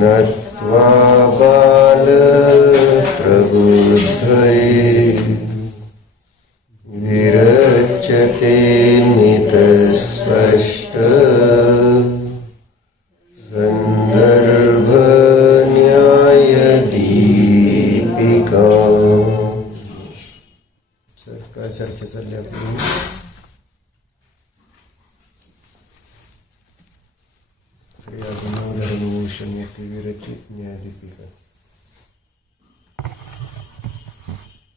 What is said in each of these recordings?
नत्वा बाल प्रबुद्धये विरच्यते मितस्पष्ट संदर्भ न्याय दीपिका. काय चर्चा चालली आपली? धर्मभूषण येथे विरचित न्यायदीपिका,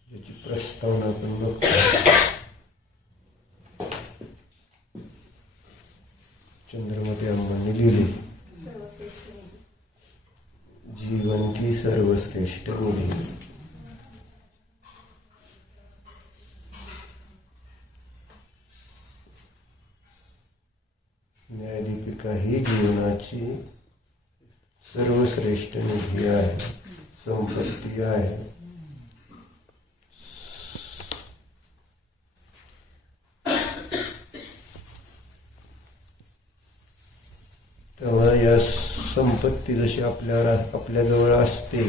याची प्रस्तावना आपण बघतो. चंद्रमती अम्मांनी लिहिली. जीवन की सर्वश्रेष्ठ निधी. न्यायदीपिका ही जीवनाची सर्वश्रेष्ठ निधी आहे, संपत्ती आहे. तेव्हा या संपत्ती जशी आपल्याजवळ असते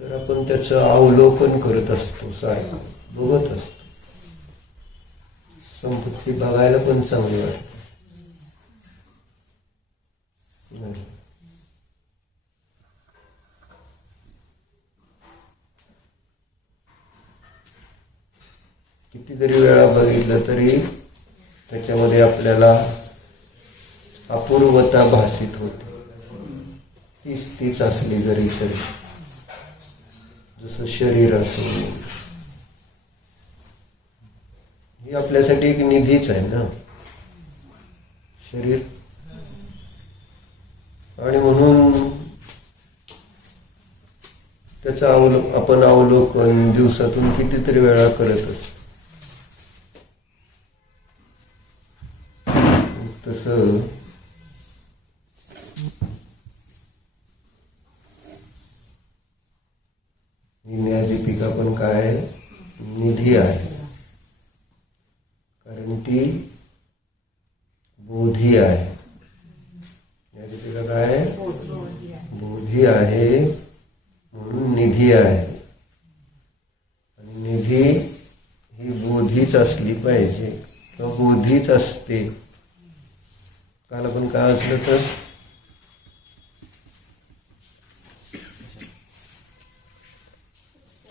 तर आपण त्याचं अवलोकन करत असतो, सारखं बघत असतो. संपत्ती बघायला पण चांगली वाटते. कितीतरी वेळा बघितलं तरी त्याच्यामध्ये आपल्याला अपूर्वता भासित होते. तीच असली जरी तरी, जसं शरीर असो, ही आपल्यासाठी एक निधीच आहे ना शरीर. आणि म्हणून त्याचं आपण अवलोकन दिवसातून कितीतरी वेळा करत असतो. तसं ही न्यायदीपिका पण काय निधी आहे, कारण ती बोधी आहे. न्यायदीपिका काय बोधी आहे, म्हणून निधी आहे. आणि निधी ही बोधीच असली पाहिजे किंवा बोधीच असते. काल आपण काय असलं तर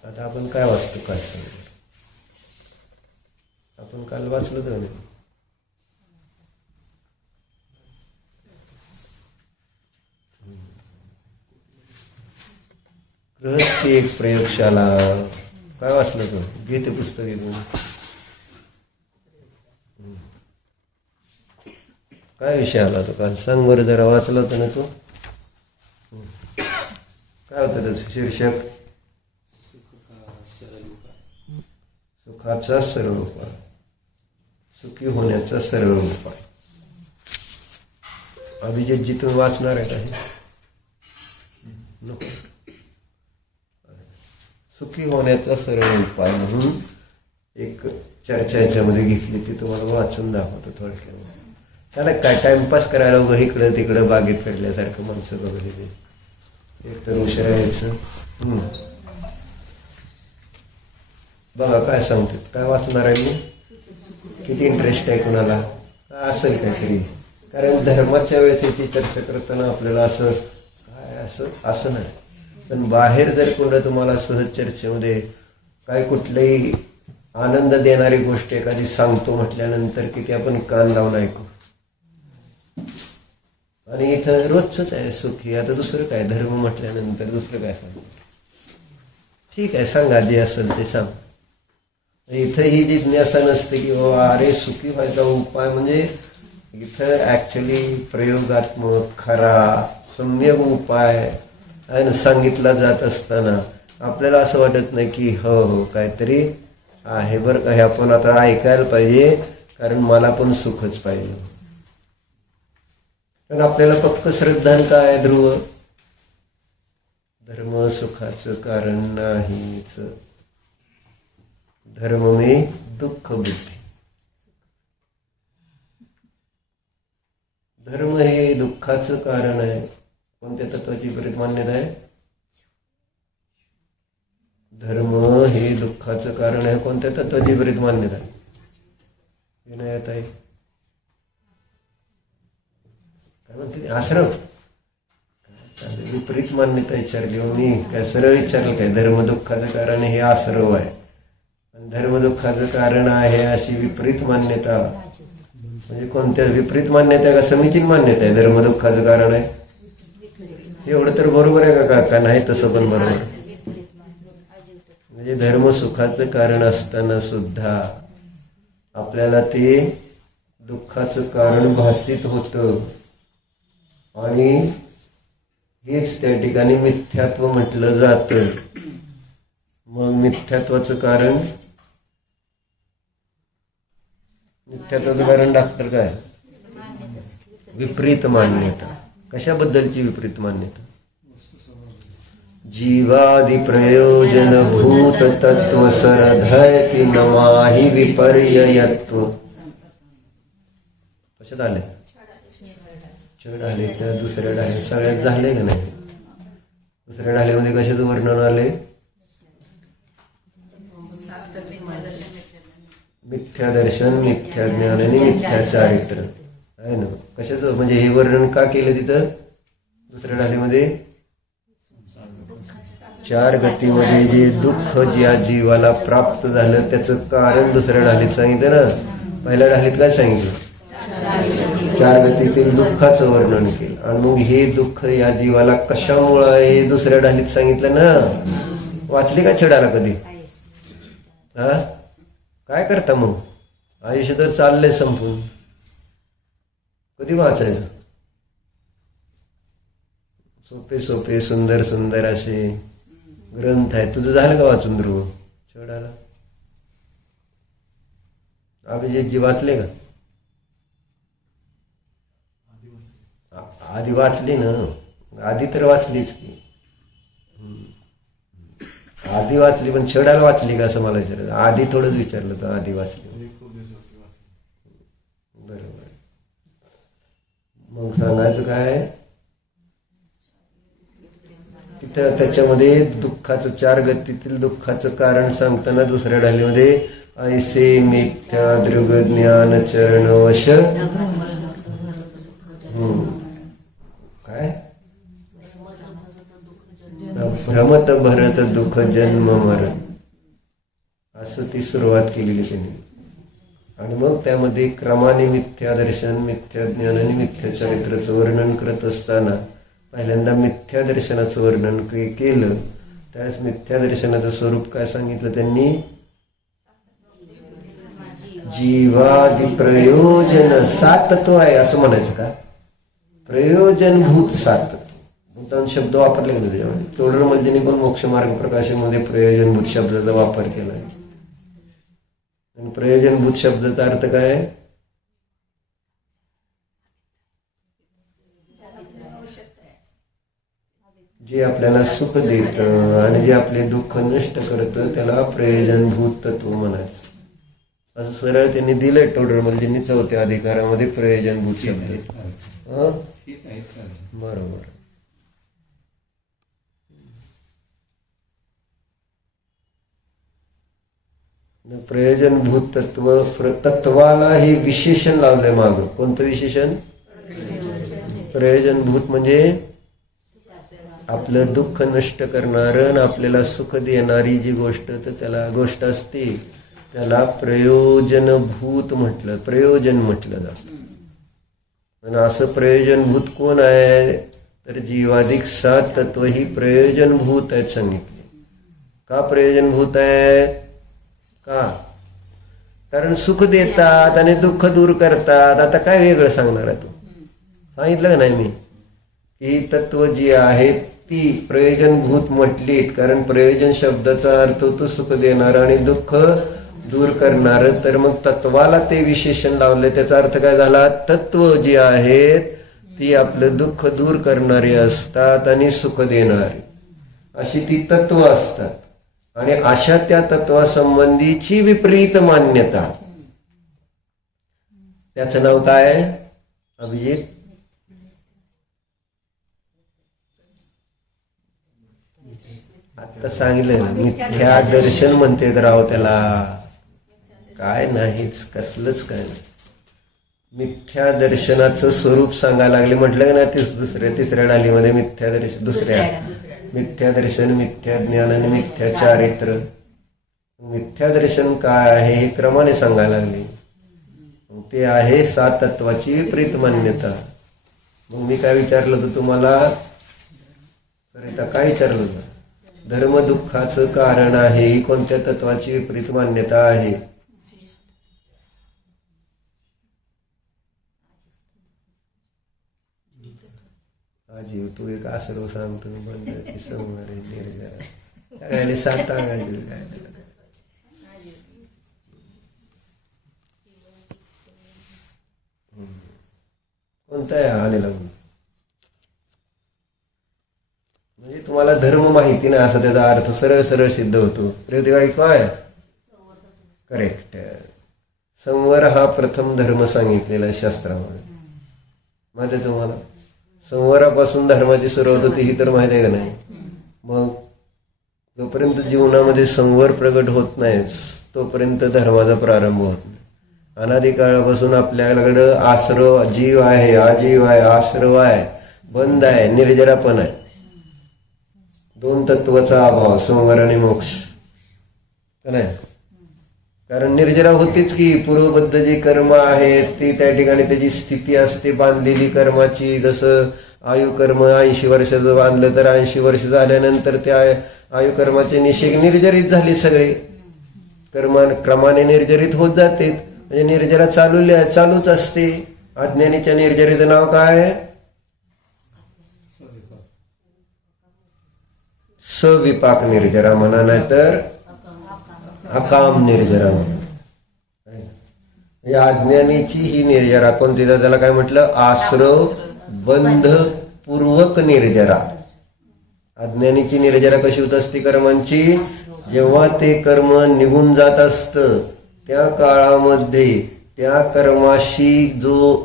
आता आपण काय वाचतो, काय सांगतो आपण काल वाचलं तर नाही. गृहस्थी एक प्रयोगशाला, काय वाचलं तर गीते पुस्तक इथून. काय विषय आला तो काल सांग बरं जरा. वाचलं होतं ना तो? काय होतं त्याचं शीर्षक? सुखाचा सरळ उपाय, सुखी होण्याचा सरळ उपाय. अभिजित जी तुम्ही वाचणार आहे का? नको. सुखी होण्याचा सरळ उपाय म्हणून एक चर्चा याच्यामध्ये घेतली, ती तुम्हाला वाचून दाखवतो थोडक्यात. त्याला काय टाइमपास करायला उभं इकडं तिकडं बागेत फिरल्यासारखं माणसं बघलेली. एक तर उशिरा यायचं. बघा काय सांगतात, काय वाचणार आहे मी. किती इंटरेस्ट आहे कुणाला असेल काहीतरी, कारण धर्माच्या वेळेस याची चर्चा करताना आपल्याला असं काय असं नाही. पण बाहेर जर कोणा तुम्हाला सहज चर्चेमध्ये काय कुठलीही आनंद देणारी गोष्ट एखादी सांगतो म्हटल्यानंतर किती आपण कान लावून ऐकू. आणि इथं रोजच आहे सुखी. आता दुसरं काय, धर्म म्हटल्यानंतर दुसरं काय सांगू. ठीक आहे सांगा, जे असेल ते सांग. इथं ही जिज्ञासा नसते की बाबा अरे सुखी व्हायचा उपाय म्हणजे. इथं ऍक्च्युली प्रयोगात्मक खरा सम्यक उपाय सांगितला जात असताना आपल्याला असं वाटत नाही की हो काहीतरी आहे बरं का, हे आपण आता ऐकायला पाहिजे, कारण मला पण सुखच पाहिजे. पण आपल्याला फक्त श्रद्धा काय ध्रुव, धर्म सुखाचं कारण नाहीच. धर्म में दुःख बुद्धी. दुःखाचं कारण आहे. कोणत्या तत्वाची विपरीत मान्यता आहे? धर्म हे दुःखाचं कारण आहे. कोणत्या तत्वाची विपरीत मान्यता आहे? विनयात आहे. काय म्हणते आश्रम विपरीत मान्यता विचारली हो मी. काय सरळ विचारलं काय? धर्म दुःखाचं कारण हे आश्रव आहे, धर्म दुःखाचं कारण आहे अशी विपरीत मान्यता. म्हणजे कोणत्या विपरीत मान्यता का समीचीन मान्यता आहे? धर्म दुःखाचं कारण आहे एवढं तर बरोबर आहे का नाही? तसं पण बरोबर. म्हणजे धर्म सुखाचं कारण असताना सुद्धा आपल्याला ते दुःखाचं कारण भासित होतं आणि हेच त्या ठिकाणी मिथ्यात्व म्हटलं जातं. मग मिथ्यात्वाचं कारण, मिथ्यात्वाचं कारण डॉक्टर काय? विपरीत मान्यता. कशाबद्दलची विपरीत मान्यता? जीवादि प्रयोजन भूत तत्व सरधयति नमाहि विपर्ययत्व. कशात आले? चढ आले. दुसऱ्या ढाले सगळ्यात झाले का नाही? दुसऱ्या ढालेमध्ये कशाचं वर्णन आले? मिथ्या दर्शन, मिथ्या ज्ञान आणि मिथ्या चारित्र आहे ना. कशाचं म्हणजे हे वर्णन का केलं तिथं दुसऱ्या ढालीमध्ये? चार गतीमध्ये जे दुःख ज्या जीवाला प्राप्त झालं त्याचं कारण दुसऱ्या ढालीत सांगितलं ना. पहिल्या ढालीत काय सांगितलं? चार गतीतील दुःखाचं वर्णन केलं. आणि मग हे दुःख या जीवाला कशामुळं हे दुसऱ्या ढालीत सांगितलं ना. वाचली का छेडाला कधी? हा काय करता मग? आयुष्य तर चाललंय संपून. कधी वाचायचं? सोपे सोपे सुंदर सुंदर असे ग्रंथ आहेत. तुझं झालं का वाचून ध्रुव? छेडाला अभिजितजी वाचले का? आधी वाचली ना. आधी तर वाचलीच की. आधी वाचली पण छेडाला वाचली का असं मला विचारायचं. आधी थोडंच विचारलं तर आधी वाचली बरोबर. मग सांगायचं काय तिथं त्याच्यामध्ये दुःखाचं चार गतीतील दुःखाचं कारण सांगताना दुसऱ्या ढालीमध्ये ऐसे मिथ्या दृग ज्ञान चरणवश काय भ्रमत भरत दुःख जन्म मरण असं ती सुरुवात केलेली त्यांनी. आणि मग त्यामध्ये क्रमाने मिथ्या दर्शन, मिथ्या ज्ञान आणि मिथ्या चारित्राचं वर्णन करत असताना पहिल्यांदा मिथ्या दर्शनाचं वर्णन केलं. त्यावेळेस मिथ्या दर्शनाचं स्वरूप काय सांगितलं त्यांनी? जीवादि प्रयोजन सात तत्व आहे असं म्हणायचं का? प्रयोजनभूत सात शब्द वापरले गेले त्याच्यामध्ये. तोडरमध्येने पण मोक्ष मार्ग प्रकाशामध्ये प्रयोजनभूत शब्दाचा वापर केलाय. आणि प्रयोजनभूत शब्दाचा अर्थ काय? जे आपल्याला सुख देतं आणि जे आपले दुःख नष्ट करतं त्याला प्रयोजनभूत तत्व म्हणायचं. असं सरळ त्यांनी दिलंय तोडरमध्येने चौथ्या अधिकारामध्ये प्रयोजनभूत शब्द. बरोबर. प्रयोजनभूत तत्व तत्वाला हे विशेषण लावलंय मागं. कोणतं विशेषण? प्रयोजनभूत म्हणजे आपलं दुःख नष्ट करणारं आपल्याला सुख देणारी जी गोष्ट तर त्याला गोष्ट असते त्याला प्रयोजनभूत म्हटलं, प्रयोजन म्हटलं जातं. आणि असं प्रयोजनभूत कोण आहे तर जीवाधिक सात तत्व ही प्रयोजनभूत आहेत सांगितले. का प्रयोजनभूत आहेत? का? कारण सुख देतात आणि दुःख दूर करतात. आता काय वेगळं सांगणार आहे? तू सांगितलं का नाही मी ही तत्व जी आहेत ती प्रयोजनभूत म्हटलीत. कारण प्रयोजन शब्दाचा अर्थ होतो सुख देणार आणि दुःख दूर करणार. तर मग तत्वाला ते विशेषण लावले. त्याचा अर्थ काय झाला? तत्व जी आहेत ती आपलं दुःख दूर करणारी असतात आणि सुख देणारी अशी ती तत्व असतात. आणि अशा त्या तत्वासंबंधीची विपरीत मान्यता त्याचं नाव काय? अभिजित आता सांगितलं ना, मिथ्या दर्शन म्हणते राव त्याला. काय नाहीच, कसलंच काय नाही. मिथ्या दर्शनाचं स्वरूप सांगायला लागले म्हटलं की ना, तिसऱ्या डालीमध्ये मिथ्या दर्शन, दुसऱ्या मिथ्या दर्शन, मिथ्या ज्ञान आणि मिथ्या चारित्र. मिथ्या दर्शन काय आहे हे क्रमाने सांगायला लागले. ते आहे सात तत्वाची विपरीत मान्यता. मग मी काय विचारलं होतं तुम्हाला, तर काय विचारलं होतं? धर्म दुःखाचं कारण आहे ही कोणत्या तत्वाची विपरीत मान्यता आहे? आजीव तू एक आसरो सांगतो बंद की समोर निर्जरा सांगता काय कोणता आहे आलेला? म्हणजे तुम्हाला धर्म माहिती नाही असा त्याचा अर्थ सरळ सरळ सिद्ध होतो. काय करेक्ट. संवर हा प्रथम धर्म सांगितलेला आहे शास्त्रामध्ये. माहिती आहे तुम्हाला? संवरापासून धर्माची सुरुवात होती ही तर माहिती आहे का नाही? मग जोपर्यंत जीवनामध्ये संवर प्रगट होत नाही तोपर्यंत धर्माचा प्रारंभ होत नाही. अनादिकाळापासून आपल्याकडं आश्रव जीव आहे, आजीव आहे, आश्रव आहे, बंध आहे, निर्जरापण आहे. दोन तत्वाचा अभाव, संवर आणि मोक्ष नाही. कारण निर्जरा होतीच की पूर्वबद्ध जी कर्म आहेत ती त्या ठिकाणी त्याची स्थिती असते बांधलेली कर्माची. जसं आयुकर्म 80 वर्षाचं बांधलं तर 80 वर्ष झाल्यानंतर त्या आयुकर्माचे निषेध निर्जरित झाले. सगळे क्रमाने निर्जरित होत जाते. म्हणजे निर्जरा चालूच असते. अज्ञानीच्या निर्जरेचं नाव काय? सविपाक निर्जरा म्हणा, नाहीतर अकाम निर्जरा म्हणा. अज्ञानीची ही निर्जरा कोणती? त्याला काय म्हटलं? आश्रव बंध पूर्वक निर्जरा. अज्ञानीची निर्जरा कशी होत असते कर्मांची? जेव्हा ते कर्म निघून जात असतं त्या काळामध्ये त्या कर्माशी जो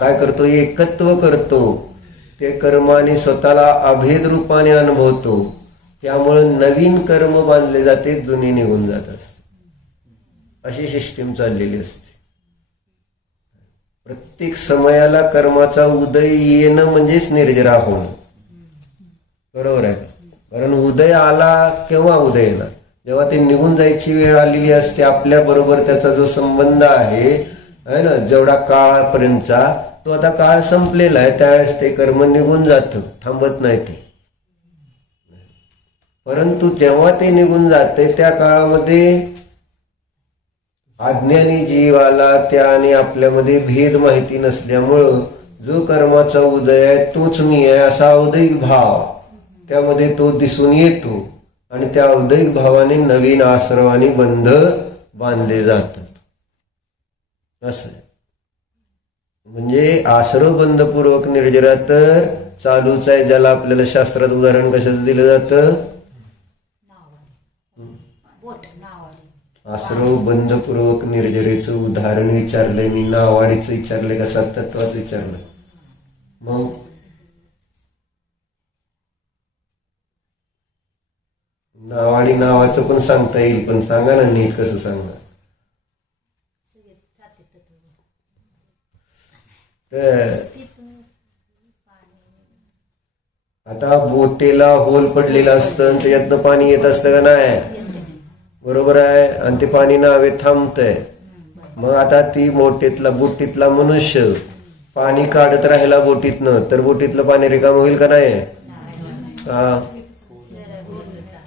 काय करतो, एकत्व करतो, ते कर्माने स्वतःला अभेद रूपाने अनुभवतो. त्यामुळे नवीन कर्म बांधले जाते, जुनी निघून जात असते. अशी सिस्टीम चाललेली असते. प्रत्येक समयाला कर्माचा उदय येणं म्हणजेच निर्जरा होणं. बरोबर आहे? कारण उदय आला केव्हा? उदय येणार जेव्हा ते निघून जायची वेळ आलेली असते. आपल्या बरोबर त्याचा जो संबंध आहे ना, जेवढा काळापर्यंतचा, तो आता काळ संपलेला आहे. त्यावेळेस ते कर्म निघून जातं, थांबत नाही ते. परंतु जेव्हा ते निघून जाते त्या काळामध्ये अज्ञानी जीवाला त्या आणि आपल्यामध्ये भेद माहिती नसल्यामुळं जो कर्माचा उदय आहे तोच मी आहे असा औदैक भाव त्यामध्ये तो दिसून येतो. आणि त्या औदैक भावाने नवीन आश्रव आणि बंध बांधले जातात. असं म्हणजे आश्रव बंधपूर्वक निर्जरा तर चालूच आहे. ज्याला आपल्याला शास्त्रात उदाहरण कशाचं दिलं जातं? आश्रव बंधपूर्वक निर्जरेचं उदाहरण विचारलंय मी. नावाडीचं विचारलंय का सात तत्वाचं विचारलंय? मग नावाडी नावाचं पण सांगता येईल, पण सांगा ना नीट कसं सांगणार? तर आता बोटेला होल पडलेलं असतं आणि त्याच्यातनं पाणी येत असतं का नाही? बरोबर आहे. आणि ते पाणी नावे थांबतंय. मग आता ती बोटीतला मनुष्य पाणी काढत राहिला बोटीतनं, तर बोटीतलं पाणी रिकाम होईल का नाही?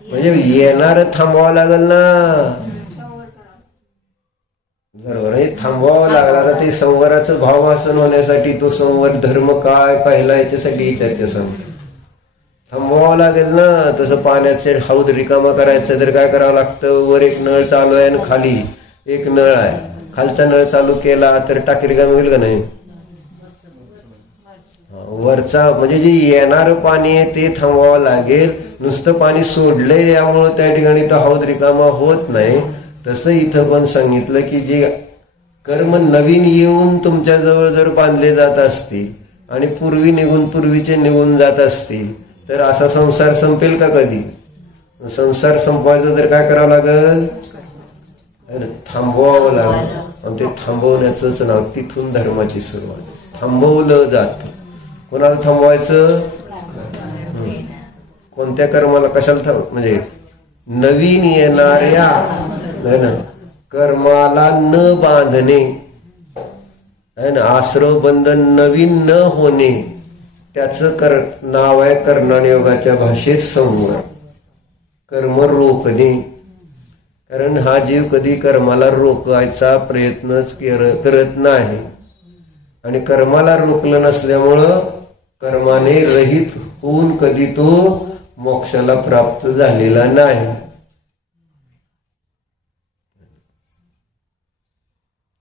म्हणजे येणार थांबवावं लागल ना. बरोबर आहे, थांबवावं लागला. तर ते संवराचं भावासन होण्यासाठी तो संवर धर्म काय पाहिला याच्यासाठी चर्चा सांगतो. थांबवावं लागेल ना. तसं पाण्याचे हौद रिकामा करायचं तर काय करावं लागतं? वर एक नळ चालू आहे आणि खाली एक नळ आहे. खालचा नळ चालू केला तर टाकी रिकामी होईल का नाही? वरचा म्हणजे जे येणारं पाणी आहे ते थांबवावं लागेल. नुसतं पाणी सोडलंय यामुळं त्या ठिकाणी तर हौद रिकामा होत नाही. तसं इथं पण सांगितलं की जे कर्म नवीन येऊन तुमच्या जवळ जर बांधले जात असतील आणि पूर्वीचे निघून जात असतील तर असा संसार संपेल का कधी? संसार संपवायचा तर काय करावं लागल, थांबवावं लागल. आणि ते थांबवण्याचंच नाव, तिथून धर्माची सुरुवात. थांबवलं जात. कोणाला थांबवायचं, कोणत्या कर्माला, कशाला म्हणजे नवीन येणाऱ्या कर्माला न बांधणे है ना, आश्रव बंधन नवीन न होणे, त्याचं नाव आहे कर्णानुयोगाच्या भाषेत संवर. कर्म रोखणे. कारण हा जीव कधी कर्माला रोखायचा प्रयत्नच करत नाही. आणि कर्माला रोखलं नसल्यामुळं कर्माने रहित होऊन कधी तो मोक्षाला प्राप्त झालेला नाही.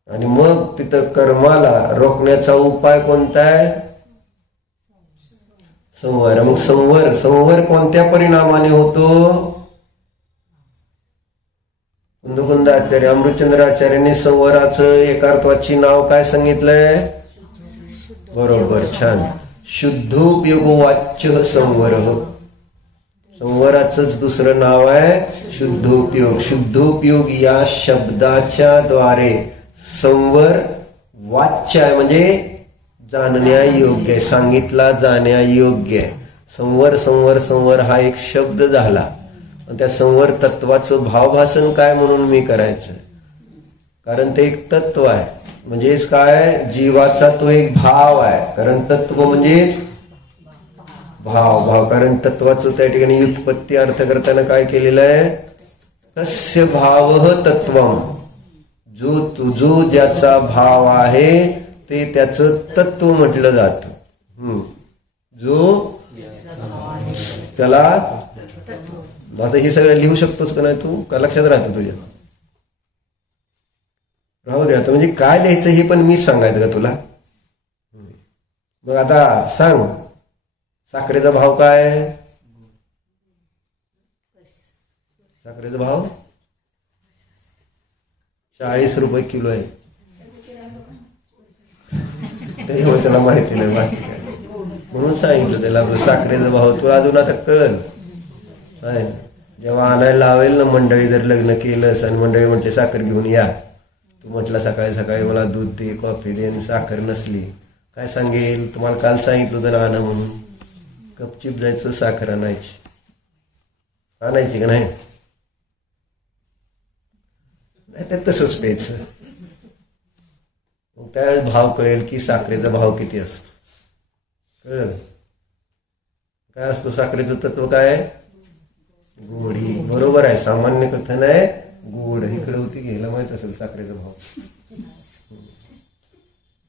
आणि मग तिथं कर्माला रोखण्याचा उपाय कोणता आहे, संवर. मग संवर कोणत्या परिणामाने होतो, कुंदकुंद आचार्य, अमृतचंद्र आचार्यांनी संवराचं एकार्थवाची नाव काय सांगितलंय, बरोबर, छान, शुद्धोपयोग वाच्य संवर. संवराचंच दुसरं नाव आहे शुद्धोपयोग. शुद्धोपयोग या शब्दाच्या द्वारे संवर वाच्य आहे, म्हणजे जाणण्यायोग्य आहे, सांगितला जाण्यायोग्य आहे. संवर संवर संवर हा एक शब्द झाला. त्या संवर तत्वाचं भावभाषण काय म्हणून मी करायचं, कारण ते एक तत्व आहे. म्हणजेच काय, जीवाचा तो एक भाव आहे. कारण तत्व म्हणजेच भाव. कारण तत्वाचं त्या ठिकाणी व्युत्पत्ती अर्थ करताना काय केलेलं आहे, तस्य भाव तत्वम. जो ज्याचा भाव आहे ते त्याचं तत्व म्हटलं जातं. जो त्याला, आता हे सगळं लिहू शकतोस का नाही तू, का लक्षात राहतं तुझ्या, राहू दे आता. म्हणजे काय लिहायचं हे पण मीच सांगायचं का तुला. मग आता सांग, साखरेचा भाव काय, साखरेचा भाव 40 रुपये किलो आहे. तरी हो, त्याला माहिती नाही, बाकी काय म्हणून सांगितलं त्याला. आपलं साखरेचा भाव तुला अजून आता कळल. जेव्हा आणायला लावेल ना मंडळी, जर लग्न केलंस आणि मंडळी म्हटली साखर घेऊन या, तू म्हटलं सकाळी सकाळी मला दूध दे, कॉफी दे, आणि साखर नसली, काय सांगेल, तुम्हाला काल सांगितलं होतं ना आणा म्हणून. गपचिप जायचं, साखर आणायची का नाही, तर तसंच प्यायचं. मग त्या भाव कळेल की साखरेचा भाव किती असतो. कळलं काय असतो साखरेचं तत्व, काय गोडी. बरोबर आहे, सामान्य कथन आहे गोड. इकडे होती, घ्यायला माहित असेल साखरेचा भाव.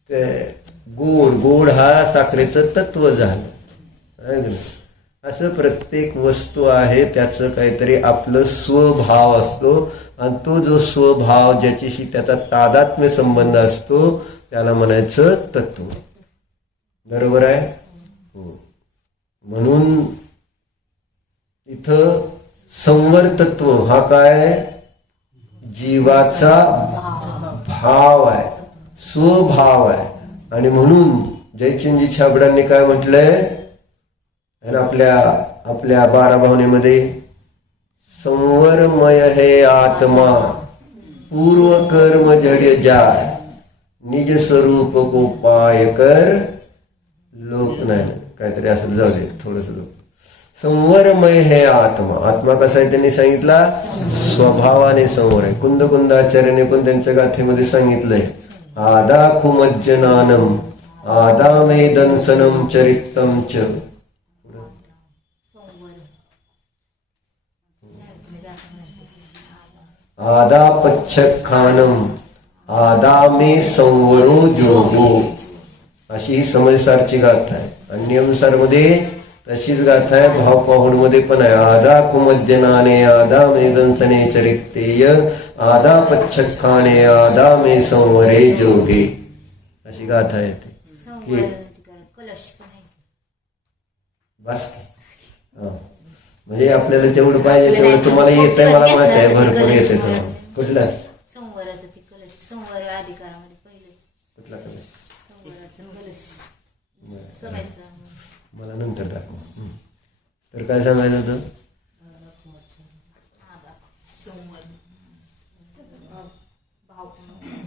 ते गोड हा साखरेचं तत्व झालं. असं प्रत्येक वस्तू आहे त्याचं काहीतरी आपलं स्वभाव असतो. आणि तो जो स्वभाव, ज्याच्याशी त्याचा तादात्म्य संबंध असतो, त्याला म्हणायचं तत्व. बरोबर आहे. म्हणून इथं संवर तत्व हा काय, जीवाचा भाव आहे, स्वभाव आहे. आणि म्हणून जयचंदजी छाबडांनी काय म्हटलंय आपल्या 12 भावनेमध्ये, संवरमय हे आत्मा, पूर्व कर्म जड्य जाय, निज स्वरूप को पाय कर लोक नाही, काहीतरी असं, जाऊ दे थोडस. संवरमय हे आत्मा. आत्मा कसा आहे त्यांनी सांगितला, स्वभावाने संवर आहे. कुंदकुंदाचार्याने पण त्यांच्या गाथेमध्ये सांगितलंय, आदाखुमज्जनानम आदामे दंसनम चरितम च. आदापच्छखानम आदामे संवरो जोगो. अशी ही समजसारची गाथा आहे. आणि नियमसार मध्ये तशीच गाथा आहे. भाव पाहुण मध्ये पण आहे. आदा कुमज्जनाने आदा मे दंसने चरितेय आदा पच्छखाने आदा मे संवरे जोगे. अशी गाथा आहे ती. बस म्हणजे आपल्याला जेवढं पाहिजे तेवढं तुम्हाला येत आहे, मला माहित आहे, भरपूर येते. कुठला संवराचं ती कलश, संवर अधिकारामध्ये पहिलेच कुठला कलश, संवराचं कलश मला नंतर दाखव. तर काय सांगायचं होतं,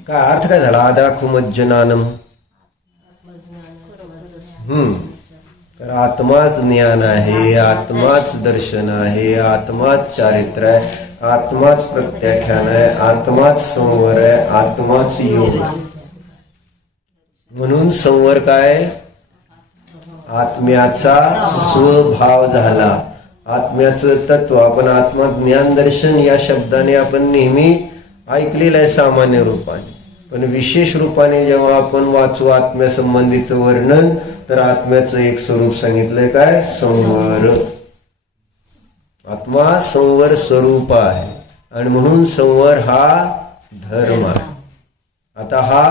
काय अर्थ काय झाला आदाखुमज्जनानम? तर आत्माच ज्ञान आहे, आत्माच दर्शन आहे, आत्माच चारित्र आहे, आत्माच प्रत्याख्यान आहे, आत्माच संवर आहे, आत्माच योग. म्हणून संवर काय? आत्म्याचा स्वभाव झाला, आत्म्याचं तत्व. आपण आत्मा ज्ञान दर्शन या शब्दाने आपण नेहमी ऐकलेलं आहे सामान्य रूपाने, पण विशेष रूपाने जेव्हा आपण वाचू आत्म्यासंबंधीचं वर्णन, तर आत्म्याचं एक स्वरूप सांगितलंय काय? संवर. आत्मा संवर स्वरूप आहे आणि म्हणून संवर हा धर्म आहे. आता हा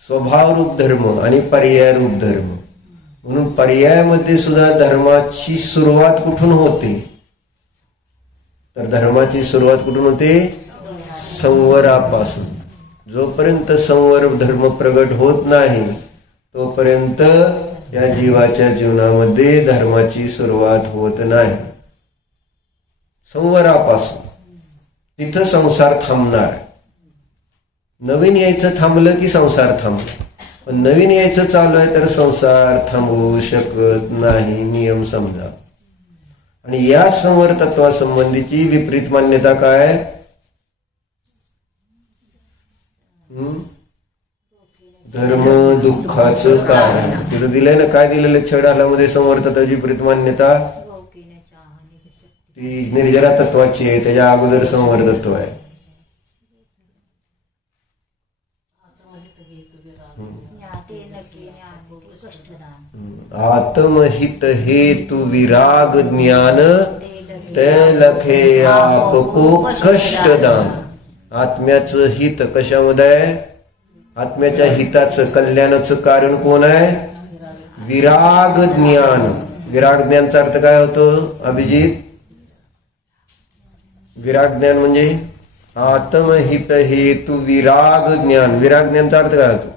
स्वभाव रूप धर्म आणि पर्याय रूप धर्म. म्हणून पर्यायामध्ये सुद्धा धर्माची सुरुवात कुठून होते? तर धर्माची सुरुवात कुठून होते? संवरापासून. जोपर्यंत संवर धर्म प्रगट होत नाही तोपर्यंत या जीवाच्या जीवनामध्ये धर्माची सुरुवात होत नाही. संवरापासून तिथं संसार थांबणार. नवीन यायचं थांबलं की संसार थांबला, पण नवीन यायचं चालू आहे तर संसार थांबवू शकत नाही, नियम समजा. आणि या संवर तत्वासंबंधीची विपरीत मान्यता काय? धर्म दुःखाचं कारण. तिथं दिलंय ना, काय दिलेलं छडालामध्ये संवर तत्वाची विपरीत मान्यता? ती निर्जरा तत्वाची आहे, त्याच्या अगोदर संवर तत्व आहे. आत्महित हेतु विराग ज्ञान ते लखे आपको कष्टदान. आत्म्याचं हित कशामध्ये आहे? आत्म्याच्या हिताचं कल्याणाचं कारण कोण आहे? विराग ज्ञान. विराग ज्ञानचा अर्थ काय होतो अभिजित? विराग ज्ञान म्हणजे आत्महित हेतु विराग ज्ञान. विराग ज्ञानचा अर्थ काय होतो?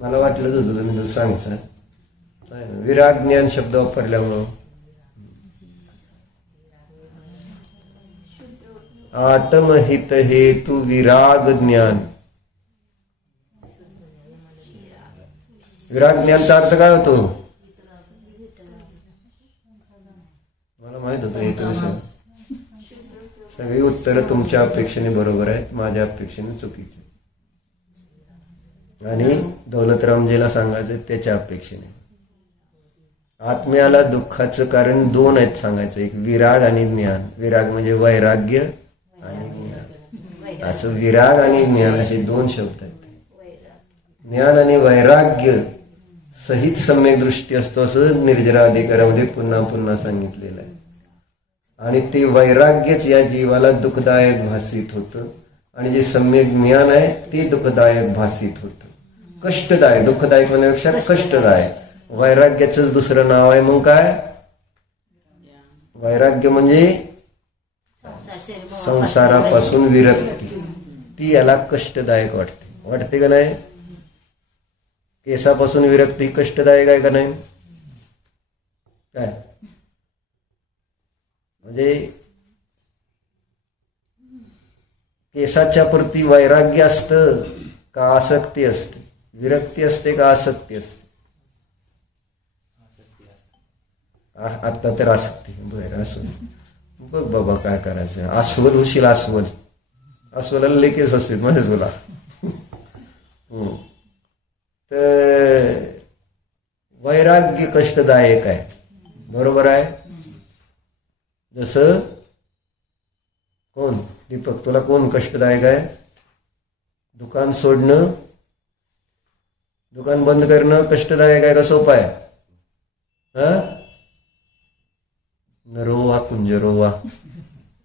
मला वाटलंच होतं तुम्ही सांगता. विराग ज्ञान शब्द वापरल्यामुळं आत्महित हेतु विराग ज्ञान. विराग ज्ञानचा अर्थ काय होतो? मला माहित होतं हे. तुम्ही सगळी उत्तरं तुमच्या अपेक्षेने बरोबर आहेत, माझ्या अपेक्षेने चुकीची. आणि दौलतरामजीला सांगायचं त्याच्या अपेक्षेने. आत्म्याला दुःखाचं कारण दोन आहेत सांगायचं, एक विराग आणि ज्ञान. विराग म्हणजे वैराग्य आणि ज्ञान. असं विराग आणि ज्ञान असे दोन शब्द आहेत. ज्ञान आणि वैराग्य सहित सम्यक दृष्टी असतो असं निर्जरा अधिकारामध्ये पुन्हा पुन्हा सांगितलेलं आहे. आणि ते वैराग्यच या जीवाला दुःखदायक भासित होतं आणि जे सम्यक ज्ञान आहे ते दुःखदायक भासित होतं. कष्टदायक, दुःखदायक म्हणण्यापेक्षा कष्टदायक. वैराग्याचंच दुसरं नाव आहे मग काय? वैराग्य म्हणजे संसारापासून विरक्ती. ती याला कष्टदायक वाटते. वाटते का नाही? केसापासून विरक्ती कष्टदायक आहे का नाही? काय म्हणजे केसाच्या प्रती वैराग्य असतं का आसक्ती असते? विरक्ती असते का आसक्ती असते? आता तर आसक्ती. बरं असो, बघ बाबा काय करायचं. अस्वल होशील, अस्वल. अस्वलाला लेकेच असते माझ्या तुला. तर वैराग्य कष्टदायक आहे, बरोबर आहे. जसं कोण दीपक, तुला कोण कष्टदायक आहे? दुकान सोडणं, दुकान बंद करणं कष्टदायक आहे का सोपं आहे? नरोवा कुंजरोवा.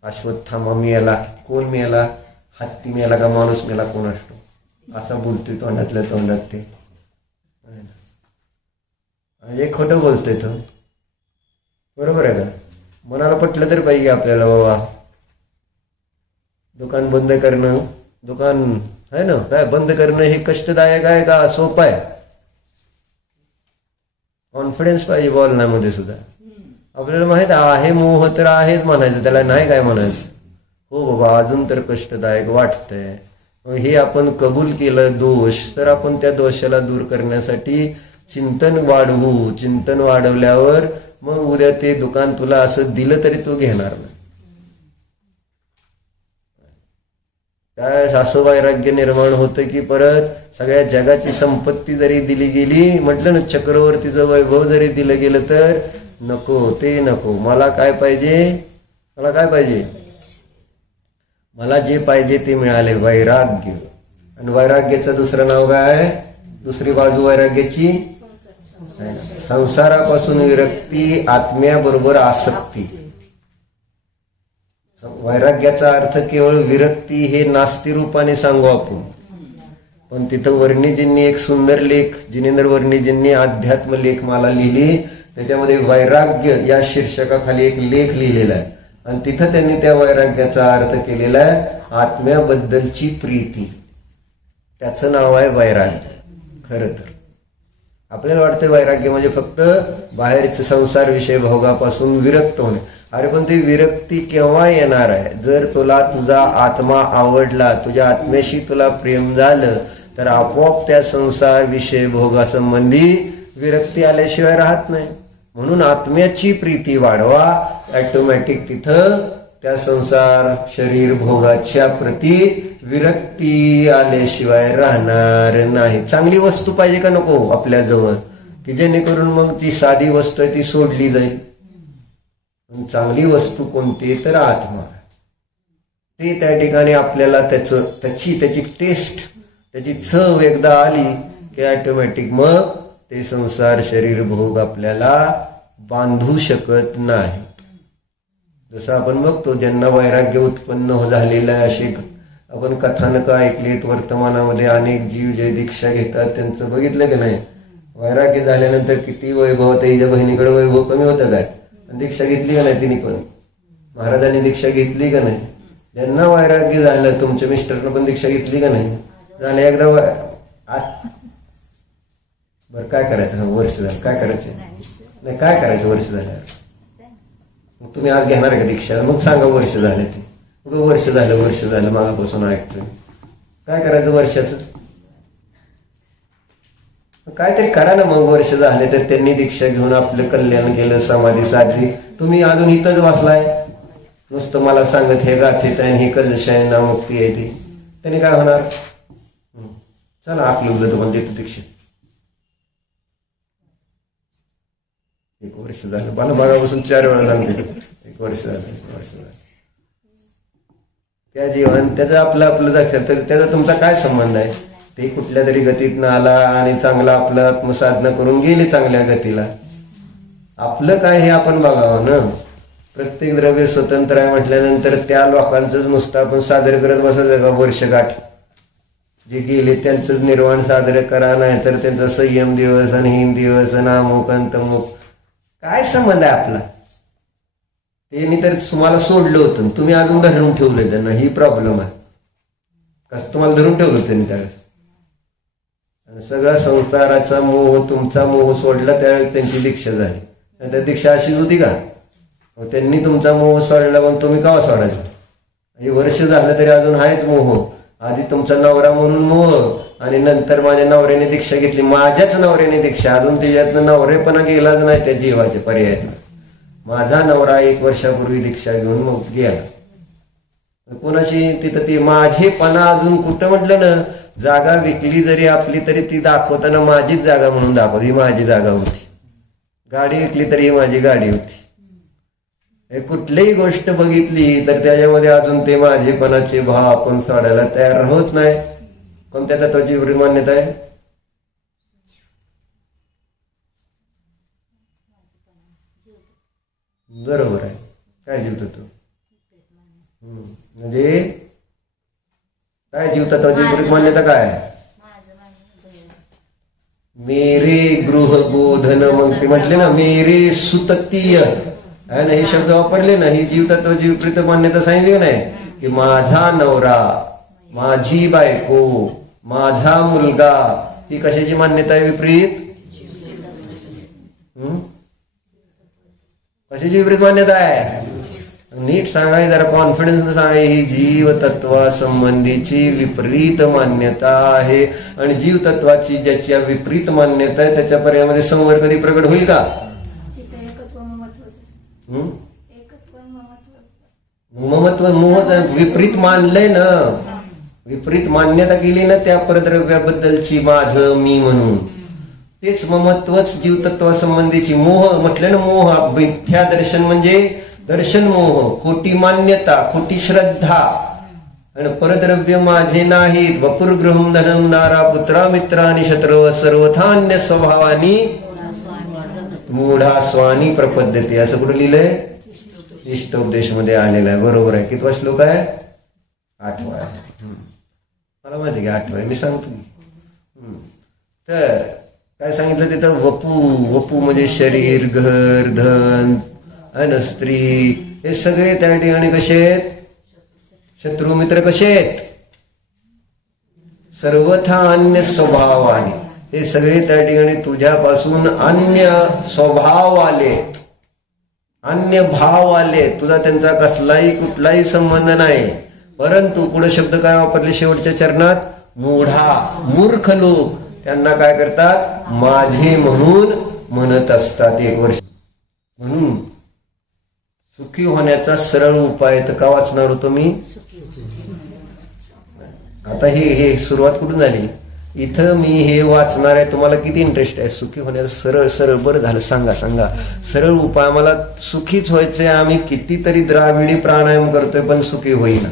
अश्वत्थामा मिळाला, कोण मिळाला? हत्ती मिळाला का माणूस मिळाला कोण असतो? असा बोलतोय तोंडातल्या तोंडात ते. म्हणजे खोटं बोलतोय तो, बरोबर आहे का? मनाला पटलं तर पाहिजे आपल्याला बाबा. दुकान बंद करणं, दुकान आहे ना काय बंद करणं हे कष्टदायक आहे का सोपं आहे? कॉन्फिडन्स पाहिजे बोलण्यामध्ये सुद्धा. आपल्याला माहित आहे मोह तर आहेच म्हणायचं, त्याला नाही काय म्हणायचं. हो बाबा अजून तर कष्टदायक वाटतंय, हे आपण कबूल केलं दोष, तर आपण त्या दोषाला दूर करण्यासाठी चिंतन वाढवू. चिंतन वाढवल्यावर मग उद्या ते दुकान तुला असं दिलं तरी तू घेणार नाही. त्यावेळेस असं वैराग्य निर्माण होतं की परत सगळ्या जगाची संपत्ती जरी दिली गेली, म्हटलं ना चक्रवर्तीचं वैभव जरी दिलं गेलं तर नको, ते नको. मला काय पाहिजे, मला काय पाहिजे, मला जे पाहिजे ते मिळाले, वैराग्य. आणि वैराग्याचं दुसरं नाव काय, दुसरी बाजू वैराग्याची संसारापासून विरक्ती, आत्म्याबरोबर आसक्ती. वैराग्याचा अर्थ केवळ विरक्ती हे नास्ती रूपाने सांगू आपण, पण तिथं वर्णिजींनी एक सुंदर लेख, जिनेंद्र वर्णिजींनी अध्यात्म लेख मला लिहिली, त्याच्यामध्ये वैराग्य या शीर्षकाखाली एक लेख लिहिलेला आहे. आणि तिथं त्यांनी त्या वैराग्याचा अर्थ केलेला आहे आत्म्याबद्दलची प्रीती. त्याचं नाव आहे वैराग्य. खरं तर आपल्याला वाटतं वैराग्य म्हणजे फक्त बाहेरचे संसार विषय भोगापासून विरक्त होणे. अरे पण ती विरक्ती केव्हा येणार आहे, जर तुला तुझा आत्मा आवडला, तुझ्या आत्म्याशी तुला प्रेम झालं, तर आपोआप त्या संसार विषय भोगासंबंधी विरक्ती आल्याशिवाय राहत नाही. म्हणून आत्म्याची प्रीती वाढवा, ऑटोमॅटिक तिथं त्या संसार शरीर भोगाच्या प्रती विरक्ती आल्याशिवाय राहणार नाही. चांगली वस्तू पाहिजे का नको आपल्याजवळ, की जेणेकरून मग ती साधी वस्तू आहे ती सोडली जाईल. चांगली वस्तू कोणती, तर आत्मा. ते त्या ठिकाणी आपल्याला त्याची टेस्ट, त्याची चव एकदा आली की ऑटोमॅटिक मग ते संसार शरीर भोग आपल्याला बांधू शकत नाही. जसं आपण बघतो ज्यांना वैराग्य उत्पन्न झालेलं आहे, अशी आपण कथानक ऐकलीत. वर्तमानामध्ये अनेक जीव जे दीक्षा घेतात त्यांचं बघितलं की नाही, वैराग्य झाल्यानंतर किती वैभव होतं. हिच्या बहिणीकडे वैभव कमी होतं काय, दीक्षा घेतली का नाही तिने, पण महाराजांनी दीक्षा घेतली का नाही. ज्यांना वैराग्य झालं, तुमच्या मिस्टरनं पण दीक्षा घेतली का नाही, झालं एकदा बरं काय करायचं, वर्ष झालं काय करायचं नाही, काय करायचं वर्ष झाल्यावर, मग तुम्ही आज घेणार का दीक्षा, मग सांगा वर्ष झालं ते, वर्ष झालं मागापासून ऐकतोय, काय करायचं वर्षाचं, काहीतरी करा ना. मग वर्ष झाले तर त्यांनी दीक्षा घेऊन आपलं कल्याण केलं, समाधी साधली. तुम्ही अजून इथंच बसलाय नुसतं मला सांगत हे गाथेत आहे, हे कजशाय ना मुक्ती आहे ती, त्याने काय होणार. चला आपलं उलट पण देतो दीक्षा. 1 वर्ष झालं, मला मागापासून 4 वेळा सांगते 1 वर्ष झालं. त्या जीवन त्याचं आपलं दाखल, तर त्याचा तुमचा काय संबंध आहे. ते कुठल्या तरी गतीतनं आला आणि चांगला आपलं आत्मसाधना करून गेले चांगल्या गतीला. आपलं काय हे आपण बघावं ना. प्रत्येक द्रव्य स्वतंत्र आहे म्हटल्यानंतर त्या लोकांचंच नुसतं आपण सादर करत बसायचं का वर्षगाठ. जे गेले त्यांचंच निर्वाण साजरं करा, नाही तर त्यांचा संयम दिवस आणि हिंद दिवस आणि अमुक आणि तमुक. काय संबंध आहे आपला. त्यांनी तर तुम्हाला सोडलं होतं, तुम्ही अजून धरून ठेवलं त्यांना, ही प्रॉब्लेम आहे. कसं तुम्हाला धरून ठेवलं त्यांनी त्यावेळेस. सगळा संसाराचा मोह, तुमचा मोह सोडला त्यावेळेस त्यांची दीक्षा झाली. त्या दीक्षा अशीच होती का, त्यांनी तुमचा मोह सोडला मग तुम्ही का सोडायचं. हे वर्ष झालं तरी अजून आहेच मोह. आधी तुमचा नवरा म्हणून मोह आणि नंतर माझ्या नवऱ्याने दीक्षा घेतली, माझ्याच नवऱ्याने दीक्षा, अजून त्याच्यातनं नवरेपणा गेलाच नाही त्या जीवाचे पर्याय. माझा नवरा 1 वर्षापूर्वी दीक्षा घेऊन मग गेला. कोणाशी तिथं ती माझेपणा अजून कुठं म्हटलं ना. जागा विकली जरी आपली तरी ती दाखवताना माझीच जागा म्हणून दाखवत, ही माझी जागा होती. गाडी विकली तरी ही माझी गाडी होती. कुठलीही गोष्ट बघितली तर त्याच्यामध्ये अजून ते माझेपणाचे भाव आपण सोडायला तयार होत नाही. कोणत्या तत्वाची मान्यता आहे. बरोबर आहे. काय जीव तत्व म्हणजे काय जीव तत्वाची विपरीत मान्यता काय आहे. मेरे गृह बोधन मग ते म्हटले ना, मेरे सुततीय आहे ना, हे शब्द वापरले ना, ही जीव तत्वाची विपरीत मान्यता सांगितली नाही. की माझा नवरा, माझी बायको, माझा मुलगा, ही कशाची मान्यता आहे विपरीत. कशाची विपरीत मान्यता आहे? नीट सांगाय, जरा कॉन्फिडन्स सांगा. ही जीवतत्वासंबंधीची विपरीत मान्यता आहे. आणि जीवतत्वाची ज्याची विपरीत मान्यता आहे त्याच्या पर्यायामध्ये संवर कधी प्रकट होईल का? ममत्व विपरीत मानलंय ना, विपरीत मान्यता केली ना त्या परद्रव्याबद्दलची, माझं मी म्हणून. तेच ममत्वच जीवतत्वासंबंधीची. मोह म्हटलं ना, मोह मिथ्या दर्शन म्हणजे दर्शन मोह, खोटी मान्यता, खोटी श्रद्धा. आणि परद्रव्य माझे नाहीत. वपुर्गृहम धनम नारा पुत्रा मित्रा आणि शत्रव सर्वथान्य स्वभावानी मूढा स्वानी प्रपद्धती. असं कुठं लिहिलंय? इष्टोपदेश मध्ये आलेला आहे. बरोबर आहे. कितवा श्लोक आहे? 8वा आहे. मला माहिती आहे 8वा आहे, मी सांगतो. तर काय सांगितलं तिथं? वपू म्हणजे शरीर, घर, धन आणि स्त्री, हे सगळे त्या ठिकाणी कसे आहेत? शत्रू मित्र कसे आहेत? सर्वथा अन्य स्वभावाने. हे सगळे त्या ठिकाणी तुझ्यापासून अन्य स्वभाव आले, अन्य भाव आले. तुझा त्यांचा कसलाही कुठलाही संबंध नाही. परंतु पुढे शब्द काय वापरले शेवटच्या चरणात? मूढा, मूर्ख लोक त्यांना काय करतात? माझे म्हणून म्हणत असतात. 1 वर्ष. म्हणून सुखी होण्याचा सरळ उपाय तर का वाचणार होतो मी? आता हे सुरुवात कुठून झाली? इथं मी हे वाचणार आहे. तुम्हाला किती इंटरेस्ट आहे सुखी होण्याचा? सरळ सरळ. बरं झालं, सांगा सांगा सरळ उपाय. मला सुखीच व्हायचंय. आम्ही कितीतरी द्राविडी प्राणायाम करतोय पण सुखी होईना.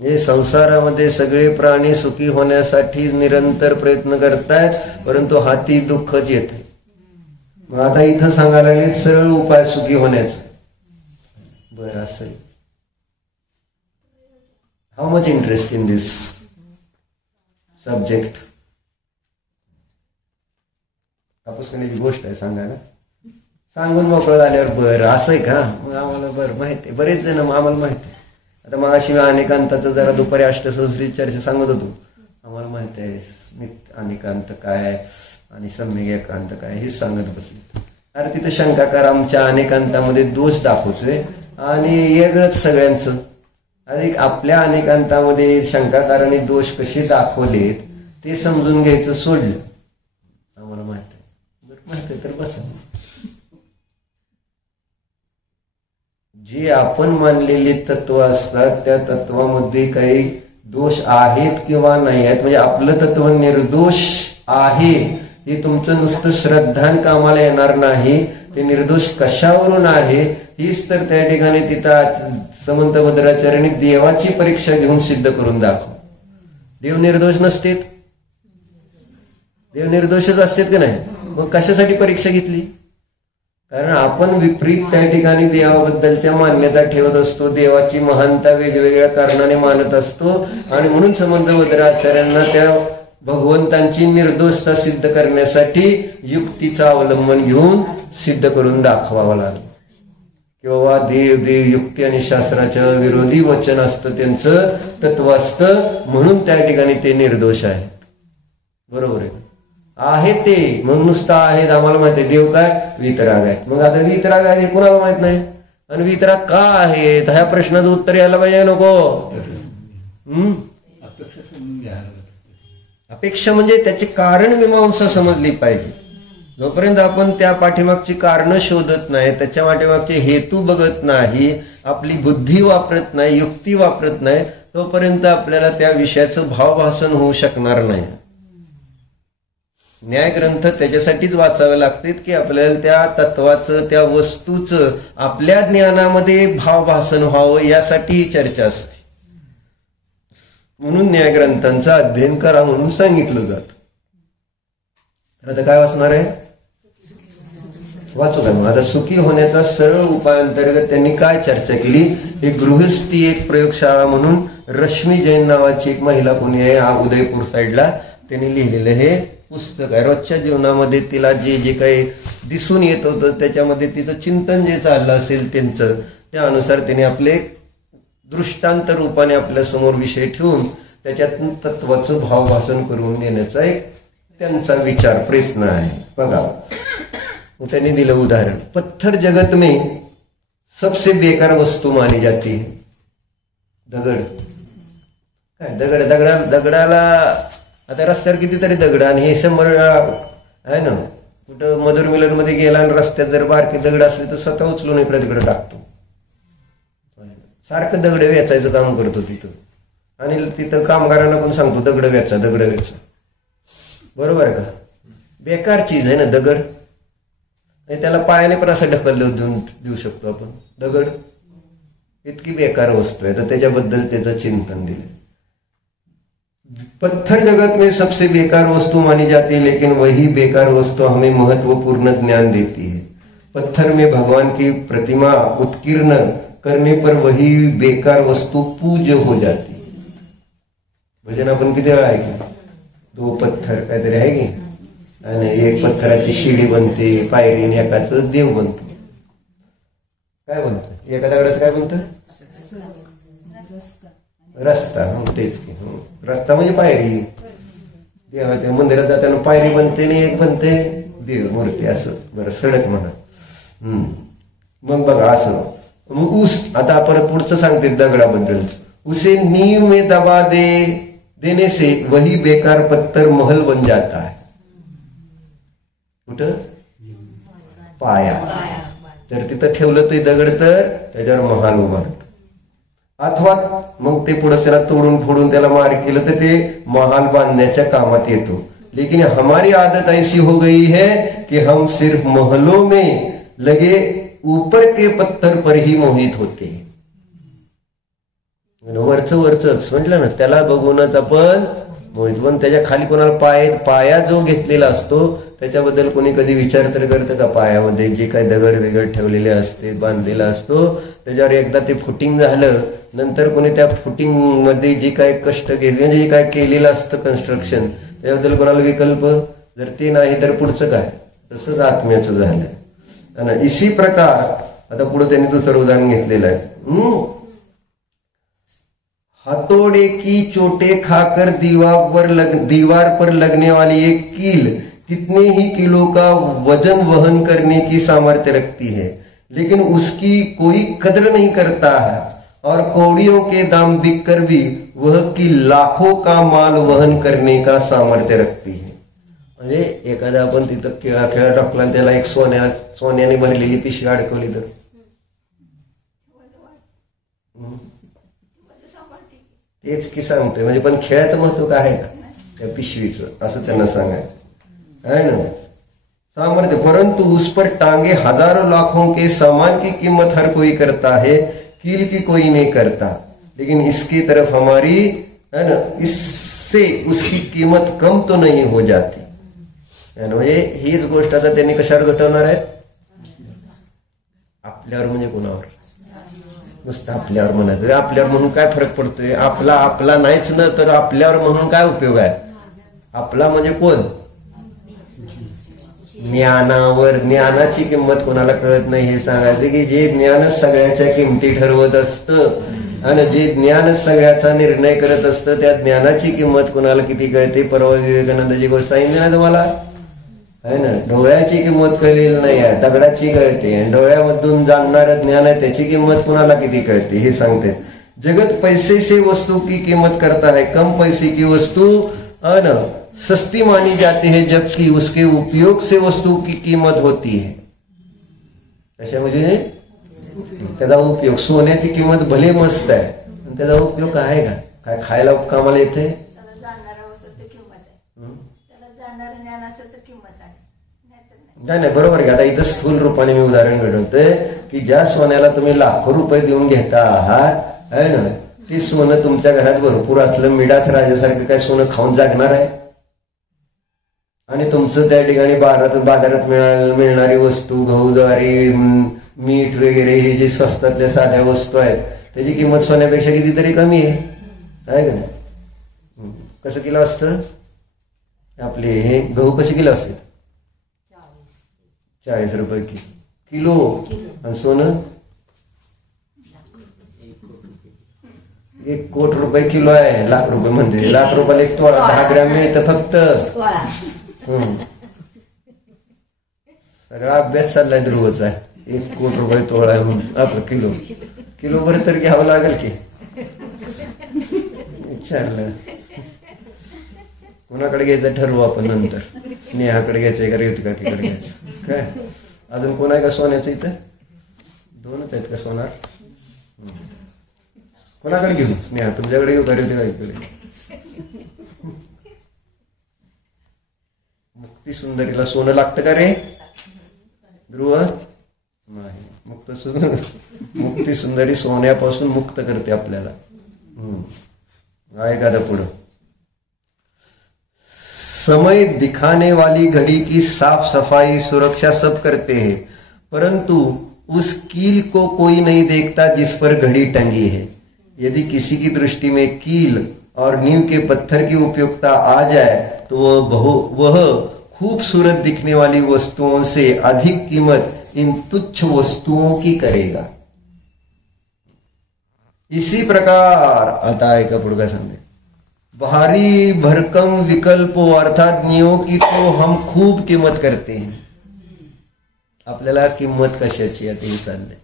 हे संसारामध्ये सगळे प्राणी सुखी होण्यासाठी निरंतर प्रयत्न करतायत, परंतु हाती दुःखच येते. मग आता इथं सांगायला लागले सरळ उपाय सुखी होण्याचा. बरं, असं how much interest in this subject? कापूस करण्याची गोष्ट आहे सांगायला. सांगून मोकळं झाल्यावर बरं असं आहे का? मग आम्हाला बरं माहिती आहे, बरेच जण आम्हाला माहिती आहे. आता मग अशी अनेकांताचं जरा दुपारी अष्टसहस्री चर्चा सांगत होतो. आम्हाला माहिती आहे अनेकांत काय आणि सम्यक एकांत काय, हेच सांगत बसले. अरे तिथं शंकाकार आमच्या अनेकांतामध्ये दोष दाखवतोय आणि वेगळंच सगळ्यांचं. अरे आपल्या अनेकांतामध्ये शंकाकाराने दोष कसे दाखवलेत ते समजून घ्यायचं सोडलं. आम्हाला माहित आहे. बरं, माहित आहे तर बस. जे आपण मानलेले तत्व असतात त्या तत्वामध्ये काही दोष आहेत किंवा नाही आहेत, म्हणजे आपलं तत्व निर्दोष आहे हे तुमचं नुसतं श्रद्धान कामाला येणार नाही. ते निर्दोष कशावरून आहे हीच तर त्या ठिकाणी तिथं समंत भद्राचार्यांनी देवाची परीक्षा घेऊन सिद्ध करून दाखव. देव निर्दोष नसतेत, देव निर्दोषच असतेत की नाही. मग कशासाठी परीक्षा घेतली? कारण आपण विपरीत त्या ठिकाणी देवाबद्दलच्या मान्यता ठेवत असतो, देवाची महानता वेगवेगळ्या कारणाने मानत असतो आणि म्हणून समंत भद्राचार्यांना त्या भगवंतांची निर्दोषता सिद्ध करण्यासाठी युक्तीचा अवलंबन घेऊन सिद्ध करून दाखवावं लागलं. किंवा देव देव युक्ती आणि शास्त्राच्या विरोधी वचन असतं, त्यांचं तत्व असतं, म्हणून त्या ठिकाणी ते निर्दोष आहेत. बरोबर आहे ते. म्हणून नुसतं आहेत आम्हाला माहिती आहे. देव काय? वीतराग आहेत. मग आता वीतराग आहे कुणाला माहित नाही. आणि वीतराग का आहेत ह्या प्रश्नाचं उत्तर यायला पाहिजे नको? अपेक्षा म्हणजे त्याचे कारण मीमांसा समजली पाहिजे. जोपर्यंत आपण त्या पाठीमागची कारण शोधत नाही, त्याच्या पाठीमागचे हेतू बघत नाही, आपली बुद्धी वापरत नाही, युक्ती वापरत नाही, तोपर्यंत आपल्याला त्या विषयाचं भावभासन होऊ शकणार नाही. न्यायग्रंथ त्याच्यासाठीच वाचावे लागतात की आपल्याला त्या तत्वाचं, त्या वस्तूचं आपल्या ज्ञानामध्ये भावभासन व्हावं, यासाठी ही चर्चा असते. म्हणून न्यायग्रंथांचं अध्ययन करा म्हणून सांगितलं जात. आता काय वाचणार आहे? वाचू का? मग आता सुखी होण्याचा सरळ उपाय अंतर्गत त्यांनी काय चर्चा केली? एक गृहस्थी एक प्रयोगशाळा म्हणून रश्मी जैन नावाची एक महिला कोणी आहे उदयपूर साईडला, त्यांनी लिहिलेलं हे पुस्तक आहे. रोजच्या जीवनामध्ये तिला जे जे काही दिसून येत होतं त्याच्यामध्ये तिचं चिंतन जे चाललं असेल त्यांचं, त्यानुसार त्यांनी आपले दृष्टांत रूपाने आपल्या समोर विषय ठेवून त्याच्यातून तत्वाचं भावभासन करून देण्याचा एक त्यांचा विचार प्रयत्न आहे. बघा, वो त्यांनी दिलं उदाहरण, पत्थर जगत में सबसे बेकार वस्तू मानी जाती है दगड. काय दगडाला आता रस्त्यावर कितीतरी दगड, आणि हे 100 आहे ना. कुठं मधुर मिलन मध्ये गेला आणि रस्त्यात जर बारकी दगड असली तर स्वतः उचलून इकडे तिकडे टाकतो. सारखं दगड वेचायचं काम करतो तिथं, आणि तिथं कामगारांना पण सांगतो दगड वेचा. बरोबर का? बेकार चीज आहे ना दगड. त्याला पायाने पण असं ढकललं देऊ शकतो आपण. दगड इतकी बेकार वस्तू आहे, तर त्याच्याबद्दल त्याचं चिंतन दिलं. पत्थर जगत में सबसे बेकार वस्तु मानी जाती है, लेकिन वही बेकार वस्तु हमें महत्वपूर्ण ज्ञान देती है. पत्थर में भगवान की प्रतिमा उत्कीर्ण करने पर वही बेकार वस्तु पूज्य हो जाती है. भजन आपण किती वेळा ऐकलं? 2 पत्थर काहीतरी आहे की, आणि एक पत्थराची शिडी बनते, पायरीने एकाच देव बनतो. काय बनतं? एका दगडाचं काय बनतं? रस्ता. तेच की, रस्ता म्हणजे पायरी. देवाच्या मंदिरात जाताना पायरी बनते आणि एक बनते देव मूर्ती, असं. बरं, सडक म्हणा. मग बघा असं. मग ऊस, आता परत पुढचं सांगते दगडाबद्दल. उसे नींव में दबा देने से वही बेकार पत्थर महल बन जाता है. कुठं? पाया. तर तिथं ठेवलं ते दगड तर त्याच्यावर महाल उभारत. अथवा मग ते पुढे त्याला तोडून फोडून त्याला मार केलं तर ते महाल बांधण्याच्या कामात येतो. लेकिन हमारी आदत ऐसी हो गई है कि हम सिर्फ महलों में लगे ऊपर के पत्थर पर ही मोहित होते. वरच म्हटलं ना, त्याला बघूनच आपण मोहित. पण त्याच्या खाली कोणाला पाया जो घेतलेला असतो त्याच्याबद्दल कोणी कधी विचार तर करतं का? पायामध्ये जे काही दगड वेगळ ठेवलेले असते, बांधलेला असतो, त्याच्यावर एकदा ते फुटिंग झालं, नंतर कोणी त्या फुटिंग मध्ये जे काही कष्ट घेतले, म्हणजे जे काय केलेलं असतं कन्स्ट्रक्शन, त्याबद्दल कोणाला विकल्प? जर ते नाही तर पुढचं काय? तसंच आत्म्याचं झालं. इसी प्रकार आता पुढे त्यांनी दुसरं उदाहरण घेतलेलं आहे. हथौड़े की चोटें खाकर दीवार पर लगने वाली एक कील कितने ही किलो का वजन वहन करने की सामर्थ्य रखती है, लेकिन उसकी कोई कदर नहीं करता है, और कौड़ियों के दाम बिककर भी वह की लाखों का माल वहन करने का सामर्थ्य रखती है. म्हणजे एखादा आपण तिथं खेळा टाकला आणि त्याला एक सोन्याने भरलेली पिशवी अडकवली तर तेच की सांगतोय. म्हणजे पण खेळाचं महत्व काय आहे का त्या पिशवीचं, असं त्यांना सांगायचं है ना. सामर्थ्य, परंतु उस पर टांगे हजारों लाखों के सामान की कीमत हर कोई करता है, कील की कोई नहीं करता. लेकिन इसकी तरफ हमारी है ना, इससे उसकी कीमत कम तो नहीं हो जाती. म्हणजे हीच गोष्ट आता त्यांनी कशावर घटवणार आहेत? आपल्यावर. म्हणजे कोणावर? नुसतं आपल्यावर म्हणायचं. आपल्यावर म्हणून काय फरक पडतोय? आपला नाहीच ना, तर आपल्यावर म्हणून काय उपयोग आहे? आपला म्हणजे कोण? ज्ञानावर. ज्ञानाची किंमत कोणाला कळत नाही हे सांगायचं की जे ज्ञानच सगळ्याच्या किमती ठरवत असतं, आणि जे ज्ञानच सगळ्याचा निर्णय करत असतं, त्या ज्ञानाची किंमत कोणाला किती कळते? परवा विवेकानंदाची गोष्ट सांगितली ना तुम्हाला, है ना. डोळ्याची किंमत कळलेली नाही आहे, दगडाची कळते. डोळ्यामधून जाणणारं ज्ञान आहे, त्याची किंमत कुणाला किती कळते हे सांगते. जगत पैसे से वस्तु की कीमत करता है, कम पैसे की वस्तु सस्ती मानी जाती है, जबकि उसके उपयोग से वस्तु की कीमत होती है. अशा म्हणजे त्याचा उपयोग. सोन्याची किंमत भले मस्त आहे, पण त्याचा उपयोग आहे का? काय खायला कामाला येते? नाही, बरोबर आहे. आता इथं स्थूल रूपाने मी उदाहरण घडवतोय की ज्या सोन्याला तुम्ही लाखो रुपये देऊन घेता आहात है ना, ते सोनं तुमच्या घरात भरपूर असलं, मिडाच राजासारखं काय सोनं खाऊन जागणार आहे? आणि तुमचं त्या ठिकाणी बाजारात मिळणारी वस्तू, गहू, ज्वारी, मीठ वगैरे हे जे स्वस्तातल्या साध्या वस्तू आहेत, त्याची किंमत सोन्यापेक्षा कितीतरी कमी आहे का नाही? कसं किलो असतं आपले हे गहू? कसे किलो असतात? 40 रुपये किलो. आणि सोनं 1 कोटी रुपये किलो आहे. लाख रुपये म्हणते. लाख रुपयाला 1 तोळा. 10 ग्रॅम मिळतं फक्त. सगळा अभ्यास चाललाय ध्रुवचा. 1 कोटी रुपये तोळा आहे म्हणून आपलं किलोभर तर घ्यावं लागेल की. विचारलं कोणाकडे घ्यायचं ठरवू आपण नंतर. स्नेहाकडे घ्यायचंय का रेवतिकाकडे घ्यायचं काय. अजून कोण आहे का सोन्याचं इथं? 2च आहेत का सोनार? कोणाकडे घेऊ? स्नेहा तुमच्याकडे घेऊ का रेवतिकाकडे? मुक्ती सुंदरीला सोनं लागतं का रे ध्रुव? नाही. मुक्ती सुंदरी सोन्यापासून मुक्त करते आपल्याला. एखादा पुढं. समय दिखाने वाली घड़ी की साफ सफाई सुरक्षा सब करते हैं, परंतु उस कील को कोई नहीं देखता जिस पर घड़ी टंगी है. यदि किसी की दृष्टि में कील और नींव के पत्थर की उपयोगिता आ जाए तो वह खूबसूरत दिखने वाली वस्तुओं से अधिक कीमत इन तुच्छ वस्तुओं की करेगा. इसी प्रकार आता है का पुढचा संदेश. भारी भरकम विकल्पों अर्थात ज्ञों की तो हम खूब किंमत करते हैं. आपल्याला किंमत कशाची आहे ते चाललंय.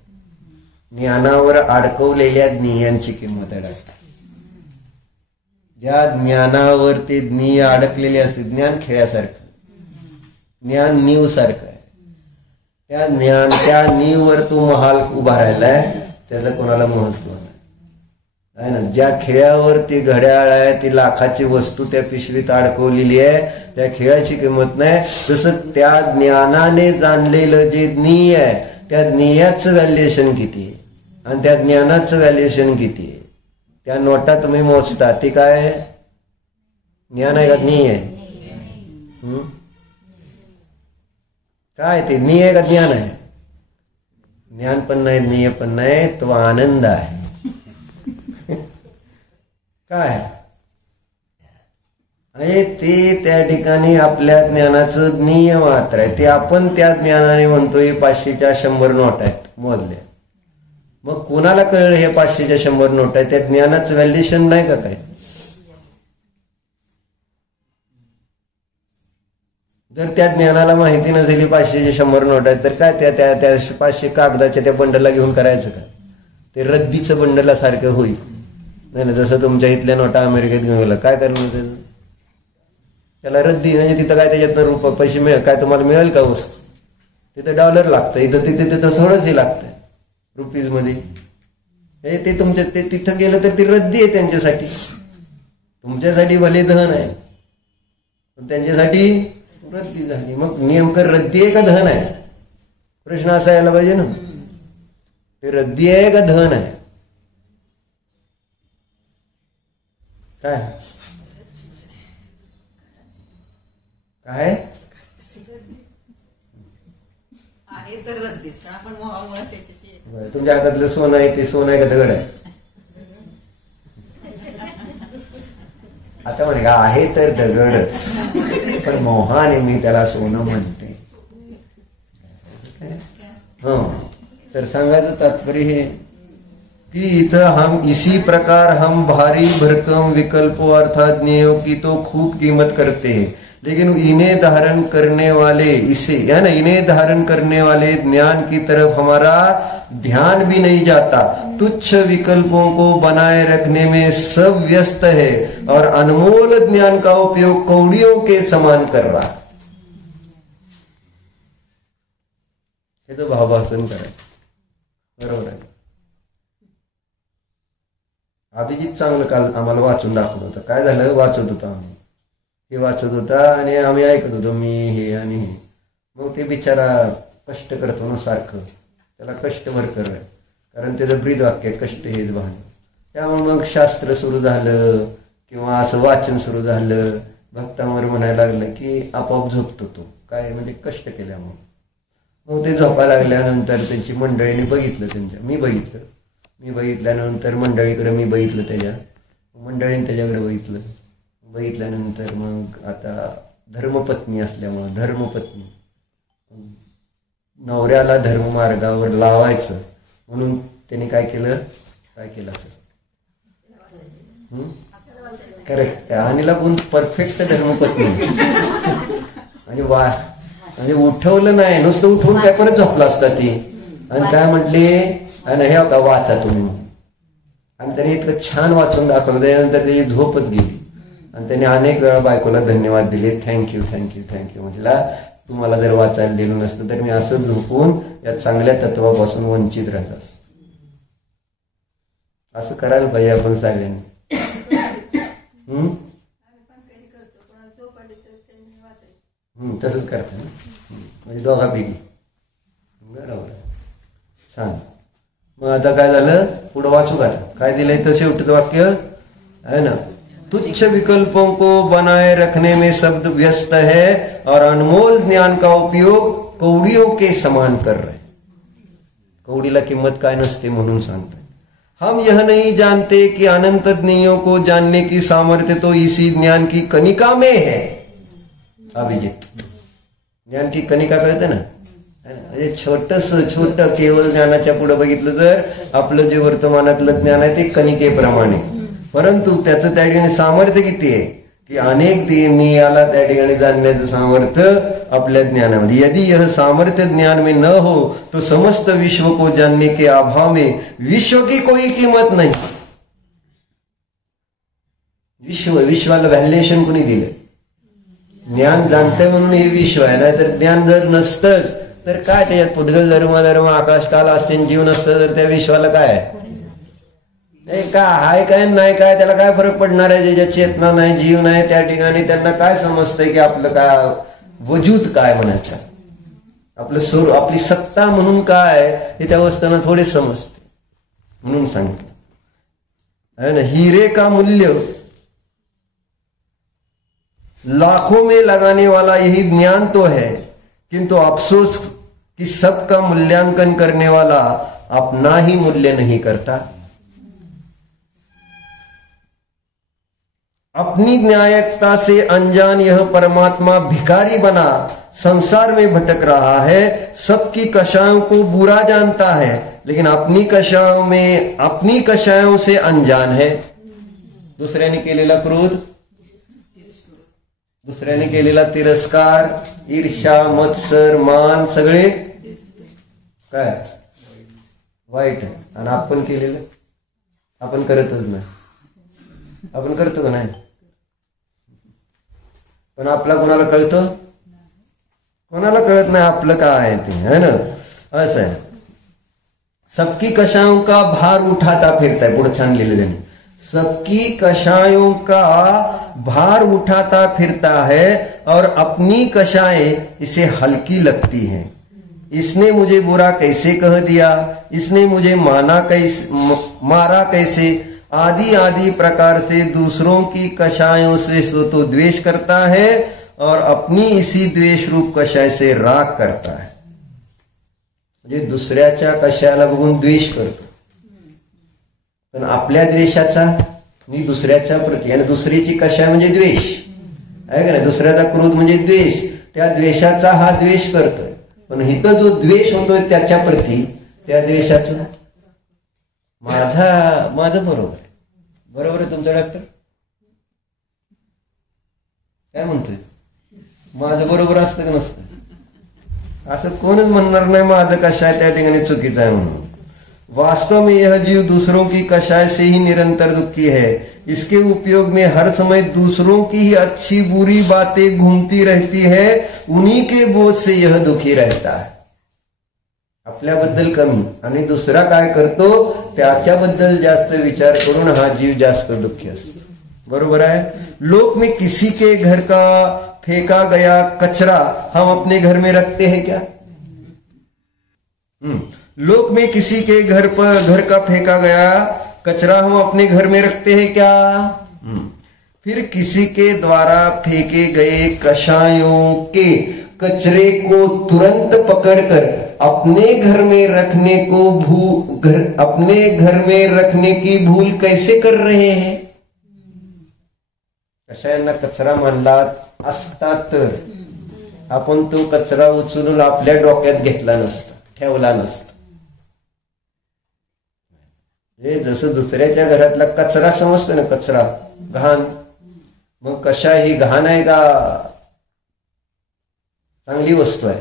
ज्ञानावर अडकवलेल्या ज्ञानांची किंमत अडकते. ज्या ज्ञानावर ते ज्ञ अडकलेले असते. ज्ञान खेळ्यासारखं, ज्ञान नीव सारखं आहे. त्या नीववर तो महाल उभा राहिलाय, त्याचं कोणाला महत्व आहे ना. ज्या खेळावर ती घड्याळ आहे, ती लाखाची वस्तू त्या पिशवीत अडकवलेली आहे, त्या खेळाची किंमत नाही. तसं त्या ज्ञानाने जाणलेलं जे ज्ञ आहे, त्या ज्ञाचं व्हॅल्युएशन किती आहे आणि त्या ज्ञानाचं व्हॅल्युएशन किती आहे. त्या नोटा तुम्ही मोजता, ते काय ज्ञान आहे का ज्ञ आहे? काय ते ज्ञ आहे का ज्ञान आहे? ज्ञान पण नाही, ज्ञ पण नाही, तो आनंद आहे. काय आहे ते? त्या ठिकाणी आपल्या ज्ञानाचं ज्ञ मात्र आहे. ते आपण त्या ज्ञानाने म्हणतोय 500च्या 100 नोट आहेत मोजल्या. मग कोणाला कळलं हे 500च्या 100 नोट आहे? त्या ज्ञानाचं व्हॅल्युएशन नाही का काय? जर त्या ज्ञानाला माहिती नसेल 500च्या 100 नोट आहेत, तर काय त्या 500 कागदाच्या त्या बंडलला घेऊन करायचं का? ते रद्दीचं बंडला सारखं होईल नाही ना. जसं तुमच्या इथल्या नोटा अमेरिकेत घेऊन गेला, काय करणार त्याचं? त्याला रद्दी म्हणजे तिथं काय त्याच्यात पैसे मिळेल काय? तुम्हाला मिळेल का वस्तू? तिथं डॉलर लागतं, इथं तिथं थोडंच लागतं रुपीज मध्ये. ते तुमच्या ते तिथं गेलं तर ती रद्दी आहे त्यांच्यासाठी. तुमच्यासाठी भले धन आहे पण त्यांच्यासाठी रद्दी झाली. मग नेमकं रद्दी आहे का धन आहे? प्रश्न असा यायला पाहिजे ना. ते रद्दी आहे का धन आहे? काय काय तुमच्या हातातलं सोनं आहे ते सोनं आहे का दगड आहे? आता म्हणे का आहे तर दगडच, पण मोहाने मी त्याला सोनं म्हणते. तर सांगायचं तात्पर्य हे कि इथं हम इसी प्रकार हम भारी भरकम विकल्पों अर्थात ज्ञेयों की तो खूब कीमत करते हैं, लेकिन इन्हें धारण करने वाले इन्हें धारण करने वाले ज्ञान की तरफ हमारा ध्यान भी नहीं जाता. तुच्छ विकल्पों को बनाए रखने में सब व्यस्त है और अनमोल ज्ञान का उपयोग कौड़ियों के समान कर रहा. हे तो भावासन करायचं. बरोबर आहे. अभिजित चांगलं काल आम्हाला वाचून दाखवत होता. काय झालं? वाचत होता आम्ही, हे वाचत होता आणि आम्ही ऐकत होतो मी हे आणि हे. मग ते बिचारा कष्ट करतो ना सारखं, त्याला कष्ट भरकर आहे, कारण त्याचं ब्रीद वाक्य कष्ट हेच भान. त्यामुळे मग शास्त्र सुरू झालं किंवा असं वाचन सुरू झालं, भक्तांवर म्हणायला लागलं की आपोआप झोपतो तो. काय म्हणजे कष्ट केल्यामुळे. मग ते झोपा लागल्यानंतर त्यांची मंडळीने बघितलं, मी बघितल्यानंतर मंडळीकडे मी बघितलं, त्याच्या मंडळीने त्याच्याकडे बघितल्यानंतर मग आता धर्मपत्नी असल्यामुळं धर्मपत्नी नवऱ्याला धर्ममार्गावर लावायचं म्हणून त्यांनी काय केलं सर? करेक्ट. अनिला पण परफेक्ट धर्मपत्नी आणि म्हणजे उठवलं नाही, नुसतं उठवून काय परत झोपला असता ती. आणि काय म्हटली, आणि हे का वाचा तुम्ही, आणि त्याने इतकं छान वाचून दाखवलं. त्यानंतर त्याची झोपच गेली. आणि त्याने अनेक वेळा बायकोला धन्यवाद दिले, थँक्यू थँक्यू थँक्यू. म्हटला तुम्हाला जर वाचायला दिलं नसतं तर मी असं झोपून या चांगल्या तत्वापासून वंचित राहत असतो. असं करायला पाहिजे आपण सगळ्यांनी. तसंच करता म्हणजे दोघापैकी. बरोबर सांग. मग आता काय झालं, पुढं वाचू का, काय दिलंय तर शेवटचं वाक्य है ना, तुच्छ विकल्पों को बनाए रखने में शब्द व्यस्त है और अनमोल ज्ञान का उपयोग कौड़ियों के समान कर रहे. कौड़ीला किंमत काय नसते म्हणून सांगताय. हम यह नहीं जानते कि अनंत ज्ञेयों को जानने की सामर्थ्य तो इसी ज्ञान की कनिका में है. अभिजित ज्ञान की कनिका कळते ना, छोट केवळ ज्ञानाच्या पुढे बघितलं तर आपलं जे वर्तमानातलं ज्ञान आहे ते कणिकेप्रमाणे, परंतु त्याचं त्या ठिकाणी सामर्थ्य किती आहे की अनेक नियाला त्या ठिकाणी जाणण्याचं सामर्थ्य आपल्या ज्ञानामध्ये. यदि यह सामर्थ्य ज्ञान में न हो तो समस्त विश्व को जानने के अभाव में विश्व की कोई कीमत नहीं. विश्वाला व्हॅल्युएशन कोणी दिलं? ज्ञान जाणतंय म्हणून हे विश्व आहे. नाही तर ज्ञान जर नसतंच तर काय त्याच्यात पुद्गल धर्म आकाश काल असते जीव नसतं तर त्या विश्वाला काय काय हाय काय नाही काय त्याला काय फरक पडणार आहे? ज्याच्या चेतना नाही जीव नाही त्या ठिकाणी त्यांना काय समजतंय की आपलं काय वजूद काय म्हणायचं, आपलं स्वरूप आपली सत्ता म्हणून काय हे त्या वस्तूंना थोडे समजते. म्हणून सांगितलं है ना, हीरे का मूल्य लाखों में लगाने वाला यही ज्ञान तो है, किंतु अफसोस कि सबका मूल्यांकन करने वाला अपना ही मूल्य नहीं करता. अपनी न्यायिकता से अनजान यह परमात्मा भिखारी बना संसार में भटक रहा है. सबकी कषायों को बुरा जानता है लेकिन अपनी कषायों से अनजान है. दुसऱ्याने केलेला क्रोध, दुसऱ्याने केलेला तिरस्कार, ईर्ष्या, मत्सर, मान सगळे काय वाईट. आणि आपण केलेलं आपण करतच नाही. आपण करतो का नाही? पण आपला कोणाला कळतं? कोणाला कळत नाही आपलं काय आहे ते, है ना. असं आहे. सबकी कषायों का भार उठाता फिरता है. पुढे छान लिहिलं त्यांनी, सबकी कषायों का भार उठाता फिरता है और अपनी कषाएं इसे हल्की लगती हैं. इसने मुझे बुरा कैसे कह दिया, इसने मुझे मारा कैसे, आदि आदि प्रकार से दूसरों की कषायों से तो द्वेष करता है और अपनी इसी द्वेष रूप कषाय से राग करता है. म्हणजे दुसऱ्याच्या कषायाला बघून द्वेष करतो, पण आपल्या द्वेषाचा मी दुसऱ्याच्या प्रती, आणि दुसरीची कषाय म्हणजे द्वेष आहे का नाही. दुसऱ्याचा क्रोध म्हणजे द्वेष, त्या द्वेषाचा हा द्वेष करतोय. पण इथं जो द्वेष होतोय त्याच्या प्रती, त्या द्वेषाचं माझं बरोबर आहे. बरोबर आहे तुमचा डॉक्टर काय म्हणतोय? माझं बरोबर असतं का नसतं? असं कोणच म्हणणार नाही माझं कषाय त्या ठिकाणी चुकीचं आहे म्हणून. वास्तव में यह जीव दूसरों की कषाय से ही निरंतर दुखी है. इसके उपयोग में हर समय दूसरों की ही अच्छी बुरी बातें घूमती रहती है. उन्हीं के बोझ से यह दुखी रहता है. आपल्याबद्दल कमी आणि दुसरा काय करतो त्याच्याबद्दल जास्त विचार करून हा जीव जास्त दुःखी असतो. बरोबर आहे. लोक में किसी के घर का फेंका गया कचरा हम अपने घर में रखते हैं क्या? लोक में किसी के घर का फेंका गया कचरा हम अपने घर में रखते हैं क्या? फिर किसी के द्वारा फेंके गए कषायों के कचरे को तुरंत पकड़कर अपने घर में रखने की भूल कैसे कर रहे हैं? कषायांना कचरा मानलात असता तर आपण तो कचरा उचलून आपल्या डोक्यात घेतला नसता, ठेवला नसता. हे जसं दुसऱ्याच्या घरातला कचरा समजतो ना, कचरा घाण, मग कशा ही घाण आहे का चांगली वस्तू आहे.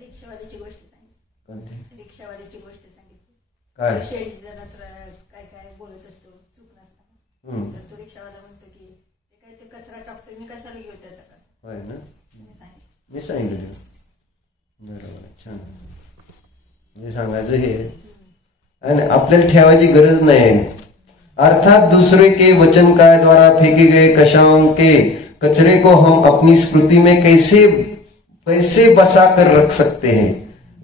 रिक्षावाल्याची गोष्ट सांगितली. कोणती? रिक्षावाल्याची गोष्ट सांगितली. काय? शेळी जरा काय काय बोलत असतो चूक नसताना. तर तो रिक्षावाला म्हणतो की ते काय ते कचरा टाकतोय, मी कशाला घेऊ त्याचा कचरा. होय ना, मी सांगितलं. मी सांगितलं. बरोबर, छान. मी सांगायचं हे, आणि आपल्याला ठेवायची गरज नाही. अर्थात दूसरे के वचन काय द्वारा फेंके गए कशाओं के कचरे को हम अपनी स्मृति में कैसे बसा कर रख सकते हैं.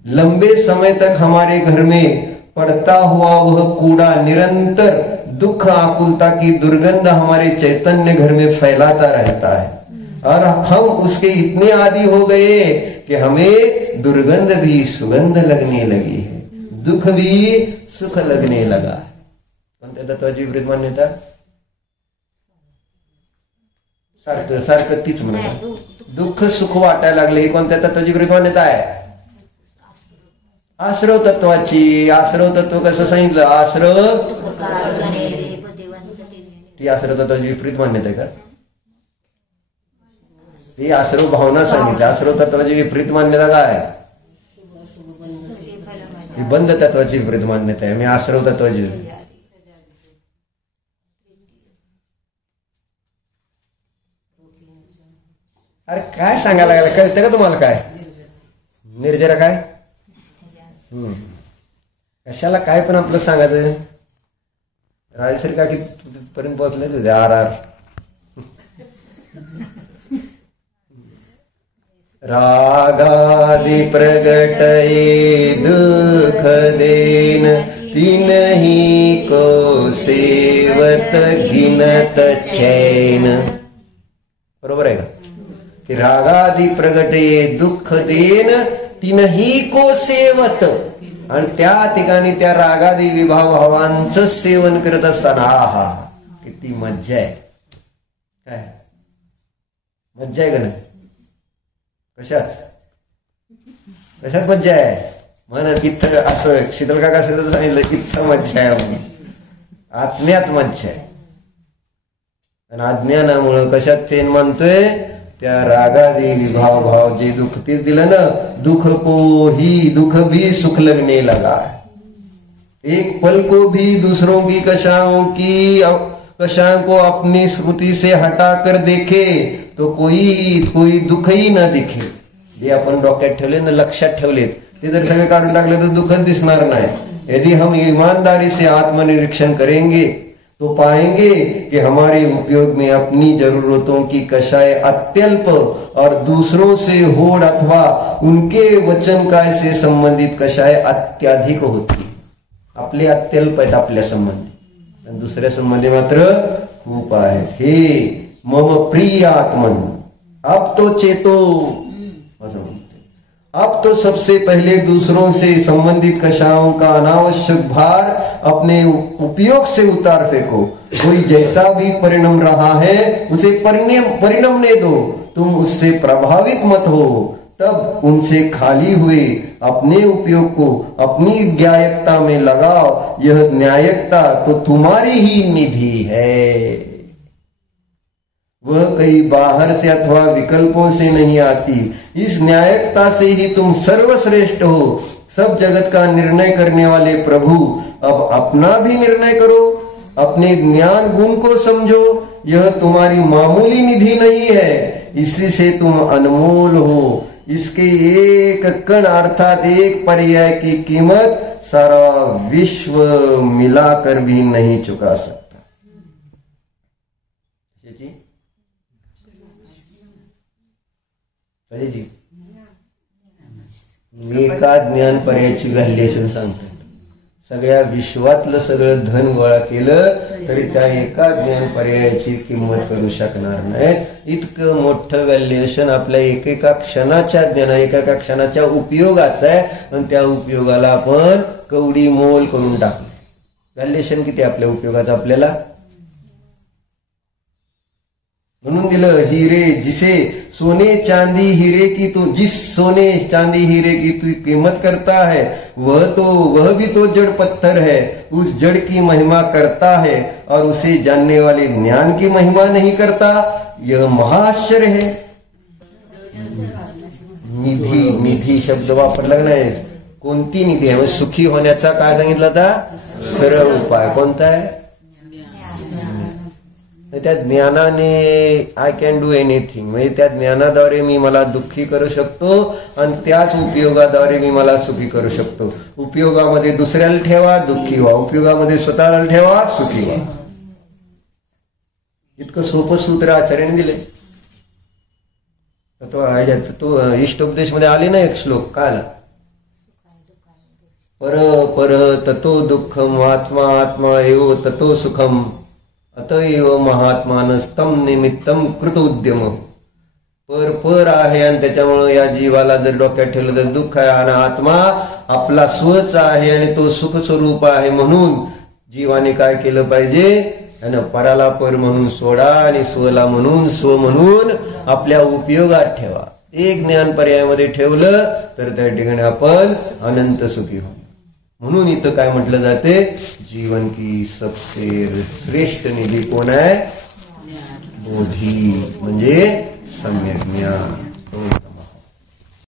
लंबे समय तक हमारे घर में पड़ता हुआ वह कूड़ा निरंतर दुख आकुलता की दुर्गंध हमारे चैतन्य घर में फैलाता रहता है, और हम उसके इतने आदी हो गए कि हमें दुर्गंध भी सुगंध लगने लगी है, दुख भी सुख लगने लगा है. कोणत्या तत्वाची विपरीत मान्यता? सारखं सारखं तीच म्हणा. दुःख सुख वाटायला लागले ही कोणत्या तत्वाची विपरीत मान्यता आहे? आश्रव तत्वाची. आश्रव तत्व कसं सांगितलं? आश्रव, ती आश्रव तत्वाची विपरीत मान्यता आहे का? ती आश्रव भावना सांगितली. आश्रव तत्वाची विपरीत मान्यता काय? ती बंध तत्वाची विपरीत मान्यता आहे. मी आश्रव तत्वाची. अरे काय सांगायला लागला? कळतं का तुम्हाला? काय निर्जरा काय? कशाला काय पण आपलं सांगायचं. राजेश्री का कितीपर्यंत पोहोचले तुझे? आर रागादि प्रगटये दुख देन तिनहि को सेवत घिनत चैन. बरोबर आहे का? कि रागादि प्रगटये दुःख देन तिनही को सेवत. आणि त्या ठिकाणी त्या रागादी विभाव भावांचं सेवन करत असताना आहा किती मज्जा आहे. काय मज्जा आहे का नाही? कशात कशात मज्जा आहे? म्हणा इथं असं शीतल काका असं सांगितलं इथं मज्जा आहे म्हणून. आत्म्यात मज्जा आहे. आणि अज्ञानामुळं कशात चैन मानतोय? त्या रागादी विभाव भाव जे दुख ते दिलं ना, दुख को ही दुख भी सुख लगने लगा. एक पल को भी दूसरों की कशाओं को अपनी स्मृति से हटा कर देखे तो कोई दुख ही ना दिखे. जे आपण डोक्यात ठेवले ना, लक्षात ठेवलेत ते जर सगळे काढून टाकले तर दुःखच दिसणार नाही. यदि हम ईमानदारी से आत्मनिरीक्षण करेंगे तो पाएंगे कि हमारे उपयोग में अपनी जरूरतों की कषाय अत्यल्प और दूसरों से होड़ अथवा उनके वचन काय से संबंधित कषाय अत्याधिक होती. आपले अत्यल्प आहेत आपल्या संबंधी, दुसऱ्या संबंधी मात्र खूप आहेत. हे मम प्रिय आत्मन अब तो चेतो. अब तो सबसे पहले दूसरों से संबंधित कषायों का अनावश्यक भार अपने उपयोग से उतार फेंको. कोई जैसा भी परिणाम रहा है उसे परिणमने दो. तुम उससे प्रभावित मत हो. तब उनसे खाली हुए अपने उपयोग को अपनी न्यायिकता में लगाओ. यह न्यायिकता तो तुम्हारी ही निधि है. वह कहीं बाहर से अथवा विकल्पों से नहीं आती. इस न्यायिकता से ही तुम सर्वश्रेष्ठ हो. सब जगत का निर्णय करने वाले प्रभु, अब अपना भी निर्णय करो. अपने ज्ञान गुण को समझो. यह तुम्हारी मामूली निधि नहीं है, इसी से तुम अनमोल हो. इसके एक कण अर्थात एक पर्याय की कीमत सारा विश्व मिलाकर भी नहीं चुका सकता. जी मी एका ज्ञान पर्यायाची व्हॅल्युएशन सांगतो. सगळ्या विश्वातलं सगळं धन गोळा केलं तरी त्या एका ज्ञान पर्यायाची किंमत करू शकणार नाही. इतकं मोठं व्हॅल्युएशन आपल्या एकेका क्षणाच्या एका क्षणाच्या उपयोगाचं आहे. आणि त्या उपयोगाला आपण कवडी मोल करून टाकलं. व्हॅल्युएशन किती आपल्या उपयोगाचं आपल्याला म्हणून दिलं. हीरे जिसे सोने चांदी हीरे की तो जिस सोने चांदी हीरे की तू कीमत करता है वह भी तो जड़ पत्थर है. उस जड़ की महिमा करता है और उसे जानने वाले ज्ञान की महिमा नहीं करता. यह महाआश्चर्य है. निधी, निधी शब्द वापरला नाही. कोणती निधी आहे? म्हणजे सुखी होण्याचा काय सांगितलं होता? सरळ उपाय कोणता आहे? त्या ज्ञानाने आय कॅन डू एनिथिंग. म्हणजे त्या ज्ञानाद्वारे मी मला दुःखी करू शकतो आणि त्याच उपयोगाद्वारे मी मला सुखी करू शकतो. उपयोगामध्ये दुसऱ्याला ठेवा, दुःखी व्हा. उपयोगामध्ये स्वतःला ठेवा, सुखी व्हा. इतकं सोपं सूत्र आचार्याने दिले. तो इष्टोपदेश मध्ये आले ना एक श्लोक, काय आला? पर पर ततो दुःखम आत्मा आत्मा एव ततो सुखम अतएव महात्मानस्तम निमित्तम कृत उद्यम. पर पर आहे आणि त्याच्यामुळे या जीवाला जर डोक्यात ठेवलं तर दुःख आहे, आणि आत्मा आपला स्वच आहे आणि तो सुख स्वरूप आहे. म्हणून जीवाने काय केलं पाहिजे? आणि पराला पर म्हणून सोडा आणि स्वला म्हणून स्व म्हणून आपल्या उपयोगात ठेवा. एक ज्ञान पर्यायामध्ये ठेवलं तर त्या ठिकाणी आपण अनंत सुखी होऊ. म्हणून इथं काय म्हटलं जाते? जीवन की सबसे श्रेष्ठ निधी कोण आहे? बोधी, म्हणजे सम्यक ज्ञान.